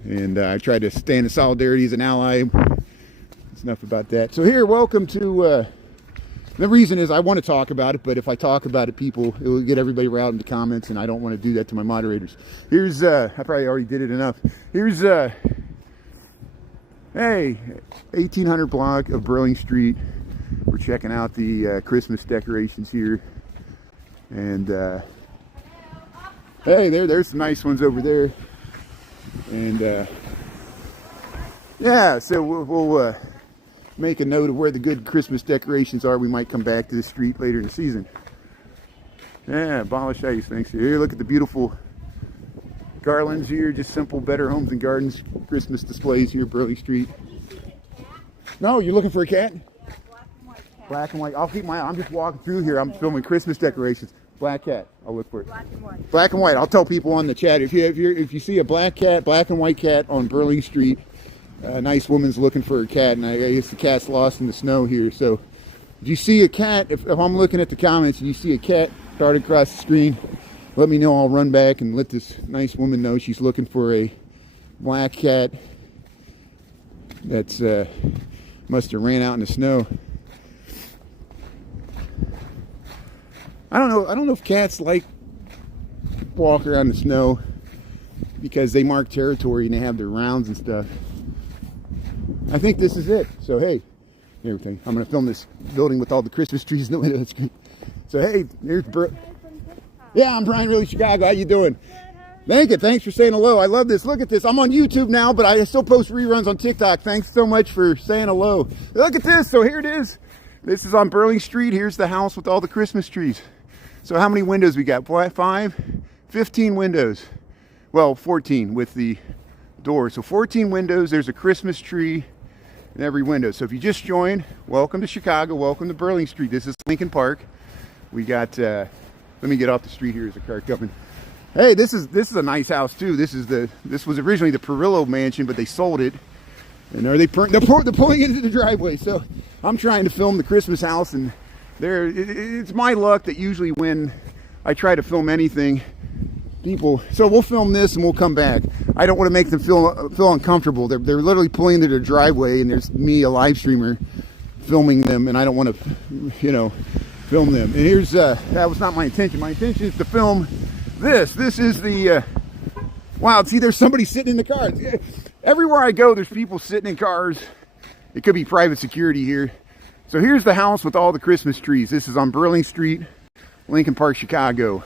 And I try to stand in solidarity as an ally. That's enough about that. So here, welcome to, the reason is I want to talk about it, but if I talk about it, it will get everybody riled in the comments, and I don't want to do that to my moderators. Here's, I probably already did it enough. Here's, hey, 1800 block of Burling Street. We're checking out the Christmas decorations here. And, hey, there's some nice ones over there. And, yeah, so we'll make a note of where the good Christmas decorations are. We might come back to the street later in the season. Yeah, abolish ice. Thanks. Here, look at the beautiful garlands here. Just simple Better Homes and Gardens Christmas displays here, Burling Street. No, you're looking for a cat? Yeah, black and white cat. Black and white. I'll keep my eye. I'm just walking through here. I'm filming Christmas decorations. Black cat. I'll look for it. Black and white. Black and white. I'll tell people on the chat if you see a black and white cat on Burling Street. A nice woman's looking for her cat, and I guess the cat's lost in the snow here. So if you see a cat, if I'm looking at the comments and you see a cat dart across the screen, let me know. I'll run back and let this nice woman know she's looking for a black cat that's must have ran out in the snow. I don't know if cats like walk around in the snow because they mark territory and they have their rounds and stuff. I think this is it. So hey, everything. I'm gonna film this building with all the Christmas trees in the window. That's great. So hey, here's yeah, I'm Brian Really Chicago. How you doing? Thank you. Thanks for saying hello. I love this. Look at this. I'm on YouTube now, but I still post reruns on TikTok. Thanks so much for saying hello. Look at this. So here it is. This is on Burling Street. Here's the house with all the Christmas trees. So how many windows we got? 15 windows. Well, 14 with the door. So 14 windows. There's a Christmas tree in every window. So if you just joined, welcome to Chicago. Welcome to Burling Street. This is Lincoln Park. We got, let me get off the street here as a car coming. Hey, this is a nice house too. This was originally the Perillo mansion, but they sold it. And they're pulling it into the driveway. So I'm trying to film the Christmas house, and it's my luck that usually when I try to film anything, so we'll film this and we'll come back. I don't want to make them feel uncomfortable. They're literally pulling into their driveway, and there's me, a live streamer, filming them, and I don't want to, film them. And here's that was not my intention. My intention is to film this. This is the wow. See, there's somebody sitting in the car. Everywhere I go, there's people sitting in cars. It could be private security here. So here's the house with all the Christmas trees. This is on Burling Street, Lincoln Park, Chicago.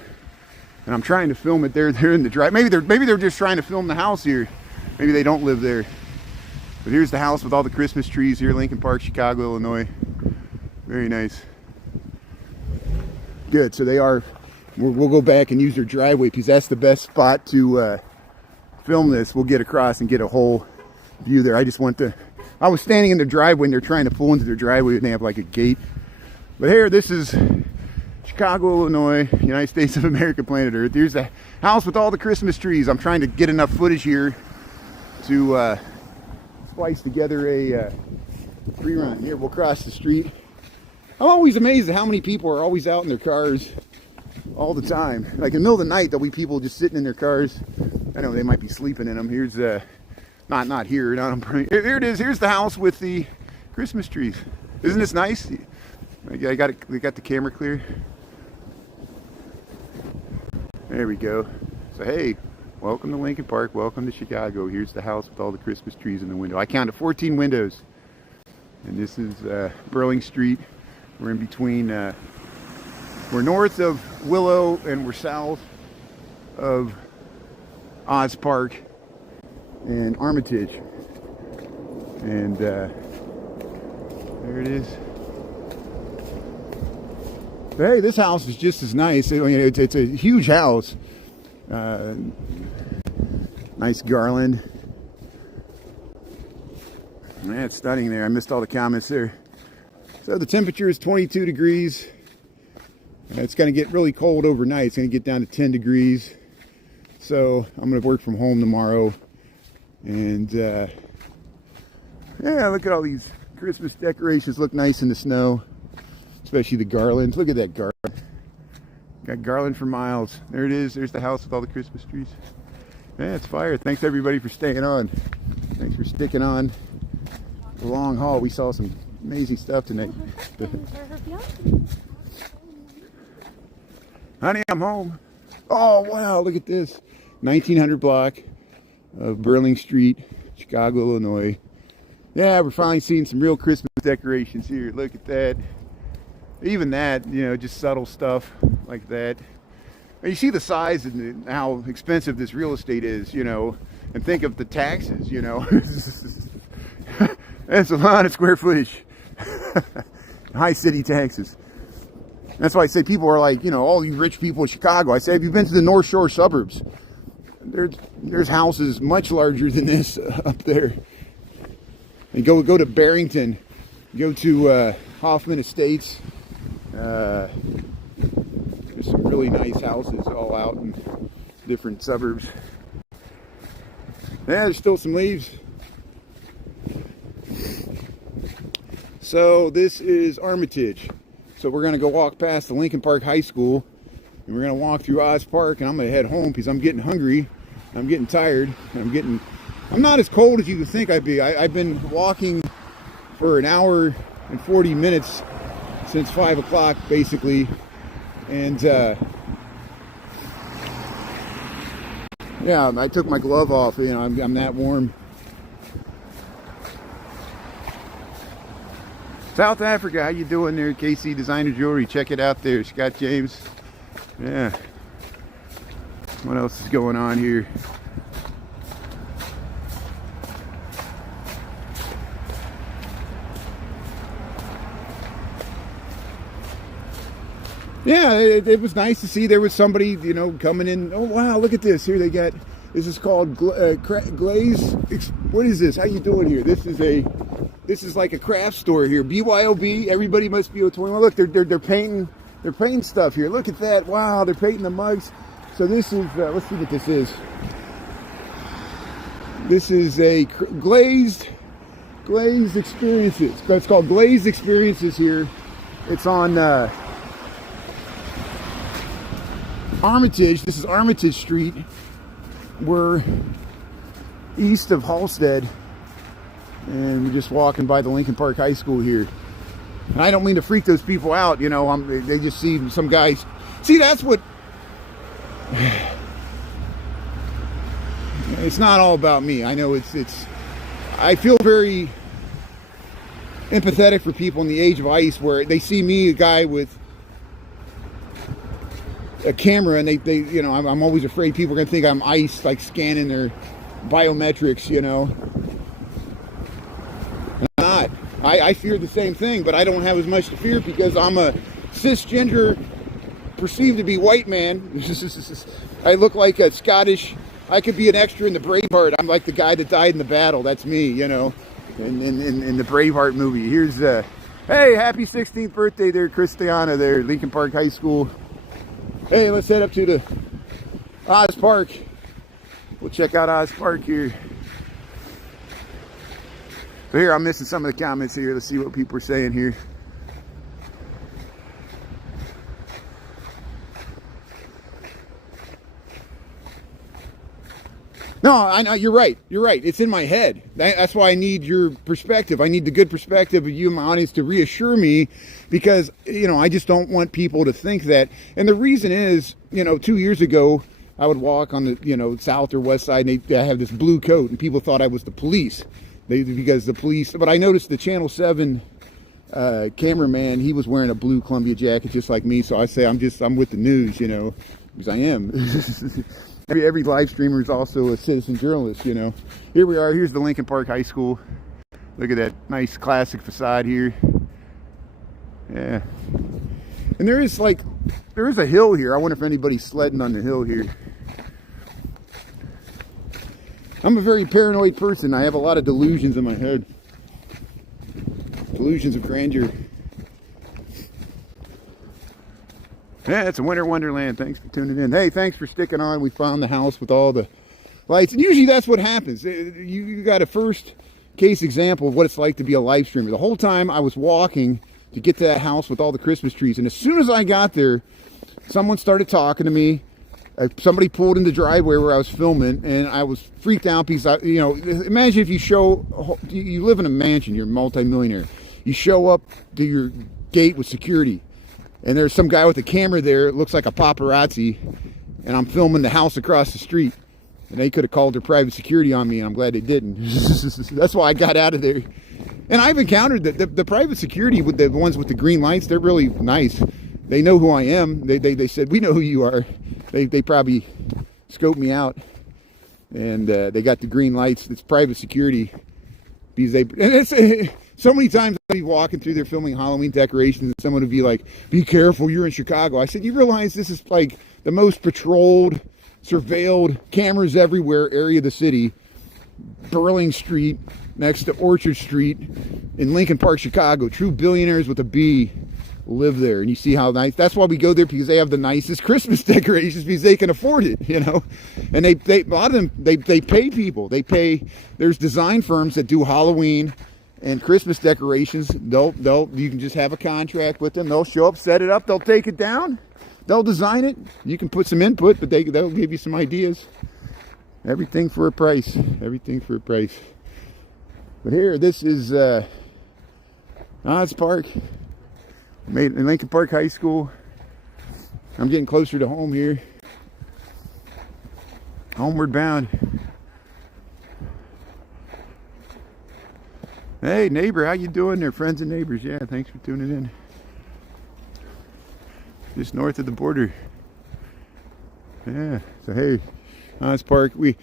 And I'm trying to film it there. They're in the drive. Maybe they're just trying to film the house here. Maybe they don't live there. But here's the house with all the Christmas trees here, Lincoln Park, Chicago, Illinois. Very nice. Good. So we'll go back and use their driveway because that's the best spot to film this. We'll get across and get a whole view there. I was standing in their driveway and they're trying to pull into their driveway and they have like a gate. But here, this is Chicago, Illinois, United States of America, planet Earth. Here's the house with all the Christmas trees. I'm trying to get enough footage here to splice together a rerun. Here, we'll cross the street. I'm always amazed at how many people are always out in their cars all the time. Like in the middle of the night, there'll be people just sitting in their cars. I know they might be sleeping in them. Here's not here. Here it is. Here's the house with the Christmas trees. Isn't this nice? I got it. We got the camera clear. There we go. So hey, welcome to Lincoln Park. Welcome to Chicago. Here's the house with all the Christmas trees in the window. I counted 14 windows. And this is Burling Street. We're in between. We're north of Willow and we're south of Oz Park and Armitage. And there it is. But hey, this house is just as nice. I mean, it's a huge house. Nice garland. Yeah, it's stunning there. I missed all the comments there. So the temperature is 22 degrees. It's going to get really cold overnight. It's going to get down to 10 degrees. So I'm going to work from home tomorrow. And yeah, look at all these Christmas decorations. Look nice in the snow. Especially the garlands. Look at that garland. Got garland for miles. There it is. There's the house with all the Christmas trees. Yeah, it's fire. Thanks everybody for staying on. Thanks for sticking on the long haul. We saw some amazing stuff tonight. Honey, I'm home. Oh, wow. Look at this. 1900 block of Burling Street, Chicago, Illinois. Yeah, we're finally seeing some real Christmas decorations here. Look at that. Even that, you know, just subtle stuff like that. And you see the size and how expensive this real estate is, you know, and think of the taxes, you know. That's a lot of square footage. High city taxes. That's why I say people are like, you know, all you rich people in Chicago. I say, have you been to the North Shore suburbs? There's houses much larger than this up there. And go to Barrington. Go to Hoffman Estates. There's some really nice houses all out in different suburbs. Yeah, there's still some leaves. So this is Armitage. So we're going to go walk past the Lincoln Park High School. And we're going to walk through Oz Park. And I'm going to head home because I'm getting hungry. I'm getting tired. And I'm not as cold as you would think I'd be. I've been walking for an hour and 40 minutes since 5 o'clock basically. And yeah, I took my glove off, you know, I'm that warm. South Africa, how you doing there? KC Designer Jewelry, check it out there. Scott James. Yeah. What else is going on here? Yeah, it was nice to see there was somebody, you know, coming in. Oh, wow, look at this. Here they got, this is called Glaze. What is this? How you doing here? This is like a craft store here. BYOB, everybody must be a 21. Look, they're painting stuff here. Look at that. Wow, they're painting the mugs. So this is, let's see what this is. This is a glazed experiences. It's called Glazed Experiences here. It's on Armitage. This is Armitage Street. We're east of Halstead, and we're just walking by the Lincoln Park High School here. And I don't mean to freak those people out, you know. They just see some guys. See, that's what. It's not all about me. I know it's. I feel very empathetic for people in the age of ice, where they see me, a guy with a camera, and they you know, I'm always afraid people are gonna think I'm ice, like scanning their biometrics, you know. And I'm not. I fear the same thing, but I don't have as much to fear because I'm a cisgender, perceived to be white man. I look like a Scottish. I could be an extra in the Braveheart. I'm like the guy that died in the battle. That's me, you know, in the Braveheart movie. Here's Hey, happy 16th birthday there, Christiana there, Lincoln Park High School. Hey, let's head up to the Oz Park. We'll check out Oz Park here. So here, I'm missing some of the comments here. Let's see what people are saying here. No, I know, you're right. You're right. It's in my head. That's why I need your perspective. I need the good perspective of you and my audience to reassure me, because, you know, I just don't want people to think that. And the reason is, you know, 2 years ago, I would walk on the, you know, south or west side, and I have this blue coat, and people thought I was the police. Because the police, but I noticed the Channel 7 cameraman, he was wearing a blue Columbia jacket just like me. So I say I'm with the news, you know, because I am. Every live streamer is also a citizen journalist, you know. Here we are. Here's the Lincoln Park High School. Look at that nice classic facade here. Yeah. And there is a hill here. I wonder if anybody's sledding on the hill here. I'm a very paranoid person. I have a lot of delusions in my head. Delusions of grandeur. Yeah, it's a winter wonderland. Thanks for tuning in. Hey, thanks for sticking on. We found the house with all the lights. And usually that's what happens. You got a first case example of what it's like to be a live streamer. The whole time I was walking to get to that house with all the Christmas trees. And as soon as I got there, someone started talking to me. Somebody pulled in the driveway where I was filming, and I was freaked out because, you know, imagine if you live in a mansion, you're a multimillionaire. You show up to your gate with security, and there's some guy with a camera there. It looks like a paparazzi, and I'm filming the house across the street. And they could have called their private security on me, and I'm glad they didn't. That's why I got out of there. And I've encountered that the private security, with the ones with the green lights, they're really nice. They know who I am. They said, we know who you are. They probably scoped me out, and they got the green lights. It's private security, because so many times I'd be walking through there filming Halloween decorations, and someone would be like, be careful, you're in Chicago. I said, you realize this is like the most patrolled, surveilled, cameras everywhere area of the city. Burling Street next to Orchard Street in Lincoln Park, Chicago. True billionaires with a B live there, and you see how nice. That's why we go there, because they have the nicest Christmas decorations, because they can afford it, you know. And they a lot of them they pay people. There's design firms that do Halloween and Christmas decorations. You can just have a contract with them. They'll show up, set it up, they'll take it down, they'll design it. You can put some input, but they'll give you some ideas. Everything for a price. Everything for a price. But here, this is Oz Park. Made in Lincoln Park High School. I'm getting closer to home here. Homeward bound. Hey neighbor, how you doing there? Friends and neighbors. Yeah, thanks for tuning in. Just north of the border. Yeah. So hey, Oz Park. We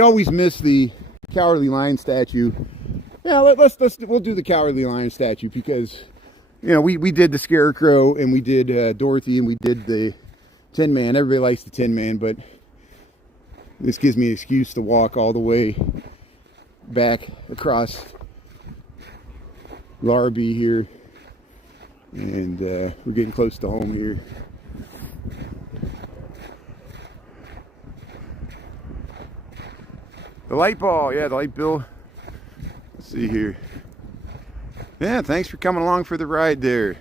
always miss the Cowardly Lion statue. Yeah, we'll do the Cowardly Lion statue, because, you know, we did the Scarecrow, and we did Dorothy, and we did the Tin Man. Everybody likes the Tin Man, but this gives me an excuse to walk all the way back across Larrabee here, and we're getting close to home here. The light ball, yeah, the light bill. Let's see here. Yeah, thanks for coming along for the ride there.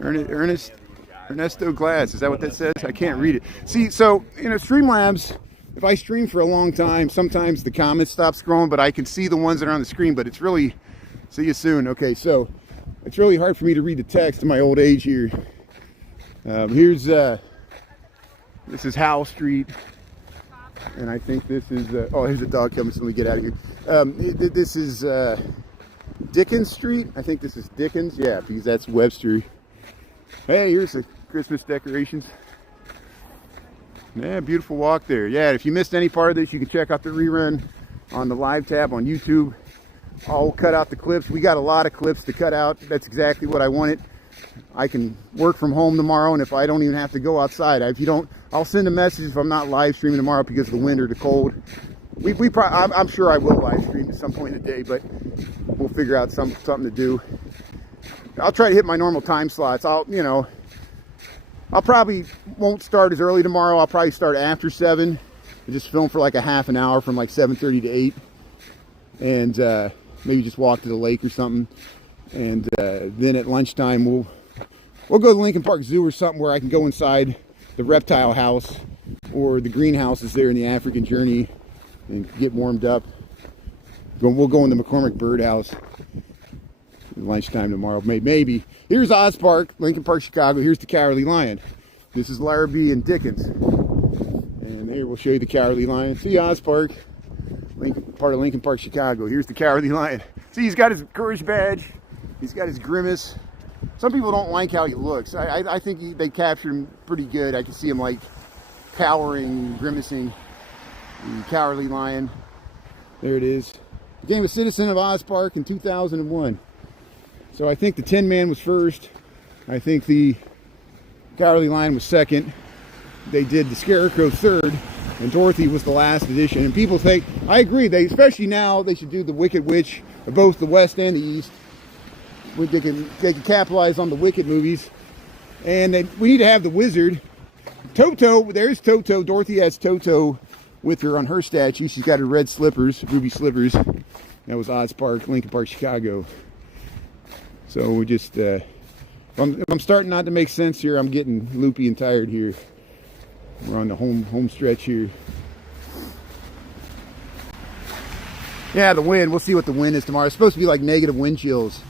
Ernesto Glass, is that what that says? I can't read it. See, so, you know, Streamlabs, if I stream for a long time, sometimes the comments stop scrolling, but I can see the ones that are on the screen, but it's really, see you soon. Okay, so, it's really hard for me to read the text in my old age here. This is Howell Street. And I think this is, oh, here's a dog coming, so let me get out of here. This is Dickens Street. I think this is Dickens, yeah, because that's Webster. Hey, here's the Christmas decorations. Yeah, beautiful walk there. Yeah, if you missed any part of this, you can check out the rerun on the live tab on YouTube. I'll cut out the clips. We got a lot of clips to cut out. That's exactly what I wanted. I can work from home tomorrow, and if I don't even have to go outside, I'll send a message if I'm not live streaming tomorrow because of the wind or the cold. I'm sure I will live stream at some point in the day, but we'll figure out something to do. I'll try to hit my normal time slots. I'll probably won't start as early tomorrow. I'll probably start after 7 and just film for like a half an hour from like 7:30 to 8, and maybe just walk to the lake or something. And then at lunchtime we'll go to the Lincoln Park Zoo or something where I can go inside the reptile house or the greenhouses there in the African Journey and get warmed up. We'll go in the McCormick Birdhouse at lunchtime tomorrow, maybe. Here's Oz Park, Lincoln Park, Chicago. Here's the Cowardly Lion. This is Larrabee and Dickens. And here we'll show you the Cowardly Lion. See Oz Park, part of Lincoln Park, Chicago. Here's the Cowardly Lion. See, he's got his courage badge. He's got his grimace. Some people don't like how he looks. I think they captured him pretty good. I can see him like cowering, grimacing. The Cowardly Lion. There it is. Became a citizen of Oz Park in 2001. So I think the Tin Man was first. I think the Cowardly Lion was second. They did the Scarecrow third, and Dorothy was the last edition. And people think, I agree, especially now, they should do the Wicked Witch of both the West and the East. They can capitalize on the Wicked movies. And we need to have the Wizard. Toto, there's Toto. Dorothy has Toto with her on her statue. She's got her red slippers, ruby slippers. That was Oz Park, Lincoln Park, Chicago. So we just, if I'm starting not to make sense here, I'm getting loopy and tired here. We're on the home stretch here. Yeah, the wind. We'll see what the wind is tomorrow. It's supposed to be like negative wind chills.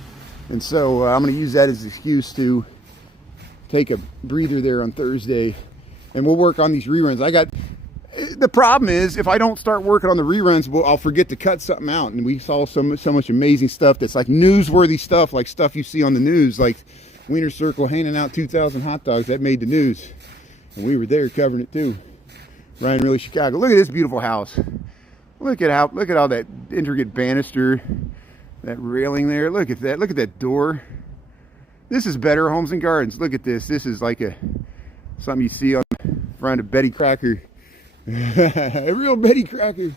And so I'm going to use that as an excuse to take a breather there on Thursday. And we'll work on these reruns. The problem is, if I don't start working on the reruns, I'll forget to cut something out. And we saw so much amazing stuff that's like newsworthy stuff, like stuff you see on the news, like Wiener Circle handing out 2,000 hot dogs. That made the news. And we were there covering it too. Ryan Really, Chicago. Look at this beautiful house. Look at all that intricate banister, that railing there. Look at that. Look at that door. This is Better Homes and Gardens. Look at this. This is like something you see on the front of Betty Crocker. A real Betty Crocker.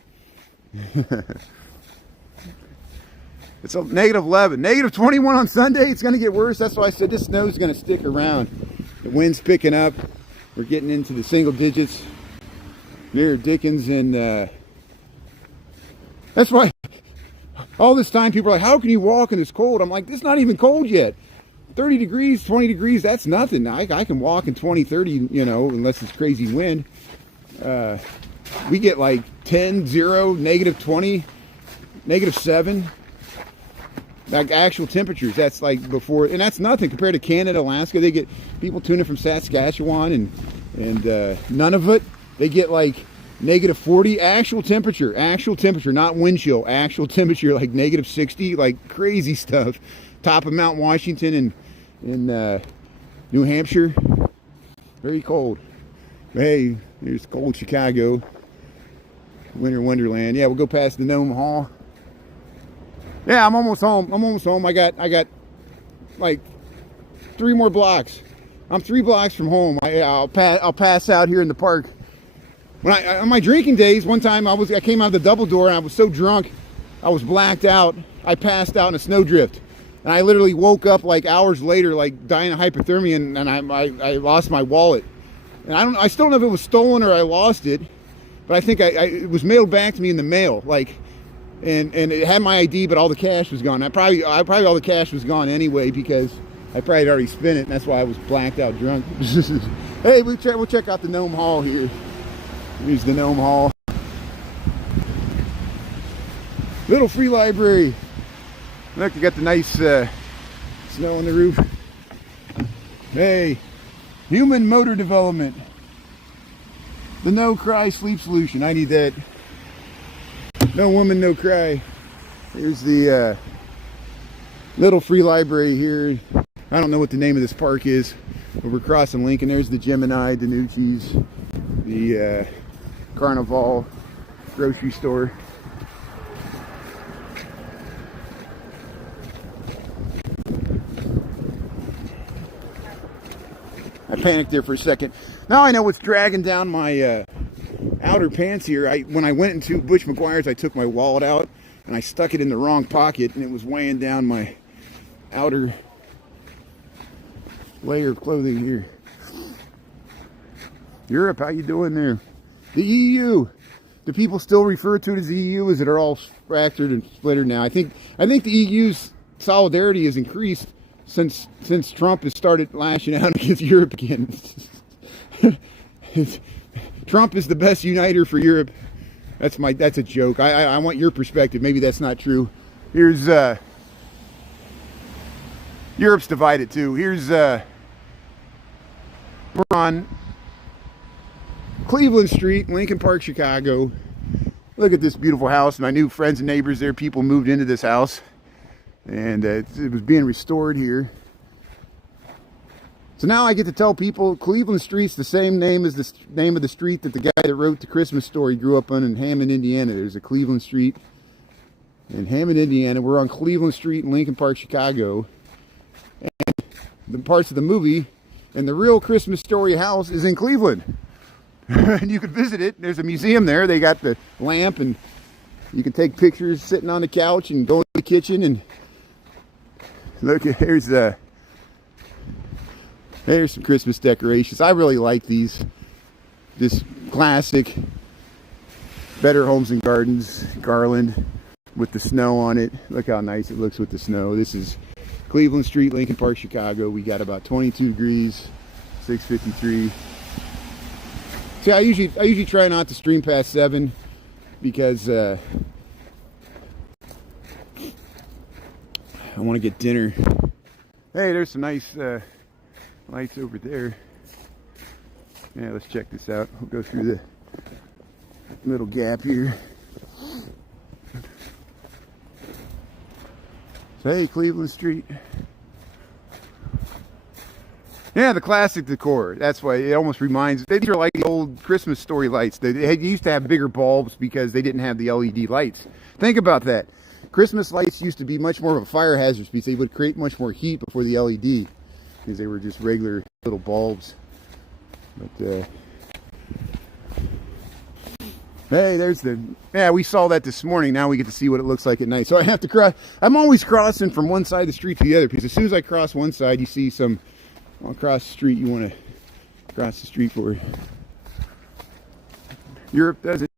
It's a negative 11, negative 21 on Sunday. It's going to get worse. That's why I said this snow is going to stick around. The wind's picking up. We're getting into the single digits near Dickens, and that's why all this time people are like, how can you walk in this cold? I'm like, it's not even cold yet. 30 degrees, 20 degrees, that's nothing. I can walk in 20, 30, unless it's crazy wind. We get like 10, 0, negative 20, negative 7. Like actual temperatures, that's like before, and that's nothing compared to Canada, Alaska. They get people tuning from Saskatchewan and none of it. They get like negative 40 actual temperature, not wind chill, actual temperature, like negative 60, like crazy stuff. Top of Mount Washington in New Hampshire, very cold. Hey, there's cold Chicago, winter wonderland. Yeah, we'll go past the Gnome Hall. Yeah, I'm almost home. I got like 3 more blocks. I'm 3 blocks from home. I'll pass out here in the park. On my drinking days, one time I came out of the double door and I was so drunk, I was blacked out. I passed out in a snowdrift, and I literally woke up like hours later, like dying of hypothermia, and I lost my wallet. And I still don't know if it was stolen or I lost it, but I think it was mailed back to me in the mail, like. And it had my ID, but all the cash was gone. Probably all the cash was gone anyway, because I probably had already spent it, and that's why I was blacked out drunk. Hey, we'll check out the Gnome Hall here. Here's the Gnome Hall. Little free library. Look, you got the nice snow on the roof. Hey, human motor development. The No Cry sleep solution. I need that. No woman, no cry. Here's the little free library here. I don't know what the name of this park is, but we're crossing Lincoln. There's the Gemini, Danucci's, the Carnival grocery store. I panicked there for a second. Now I know what's dragging down my outer pants here. When I went into Butch McGuire's, I took my wallet out and I stuck it in the wrong pocket, and it was weighing down my outer layer of clothing here. Europe, how you doing there? The EU. Do people still refer to it as the EU? Is it all fractured and splintered now? I think the EU's solidarity has increased since Trump has started lashing out against Europe again. Trump is the best uniter for Europe. That's a joke. I want your perspective. Maybe that's not true. Here's Europe's divided too. Here's we're on Cleveland Street, Lincoln Park, Chicago. Look at this beautiful house. My new friends and neighbors there, people moved into this house, and it was being restored here. So now I get to tell people Cleveland Street's the same name as the name of the street that the guy that wrote the Christmas Story grew up on in Hammond, Indiana. There's a Cleveland Street in Hammond, Indiana. We're on Cleveland Street in Lincoln Park, Chicago. And the parts of the movie and the real Christmas Story house is in Cleveland. And you could visit it. There's a museum there. They got the lamp, and you can take pictures sitting on the couch and go in the kitchen and look. Here's some Christmas decorations. I really like these. This classic Better Homes and Gardens garland with the snow on it. Look how nice it looks with the snow. This is Cleveland Street, Lincoln Park, Chicago. We got about 22 degrees, 6:53. See, I usually try not to stream past 7 because I want to get dinner. Hey, there's some nice lights over there. Yeah, let's check this out. We'll go through the little gap here. So, hey, Cleveland Street. Yeah, the classic decor. That's why it almost reminds. These are like the old Christmas Story lights. They used to have bigger bulbs because they didn't have the LED lights. Think about that. Christmas lights used to be much more of a fire hazard because they would create much more heat before the LED, because they were just regular little bulbs. But hey, there's the. Yeah, we saw that this morning. Now we get to see what it looks like at night. So I have to cross. I'm always crossing from one side of the street to the other, because as soon as I cross one side, you see some. Across the street, you want to cross the street for Europe does it.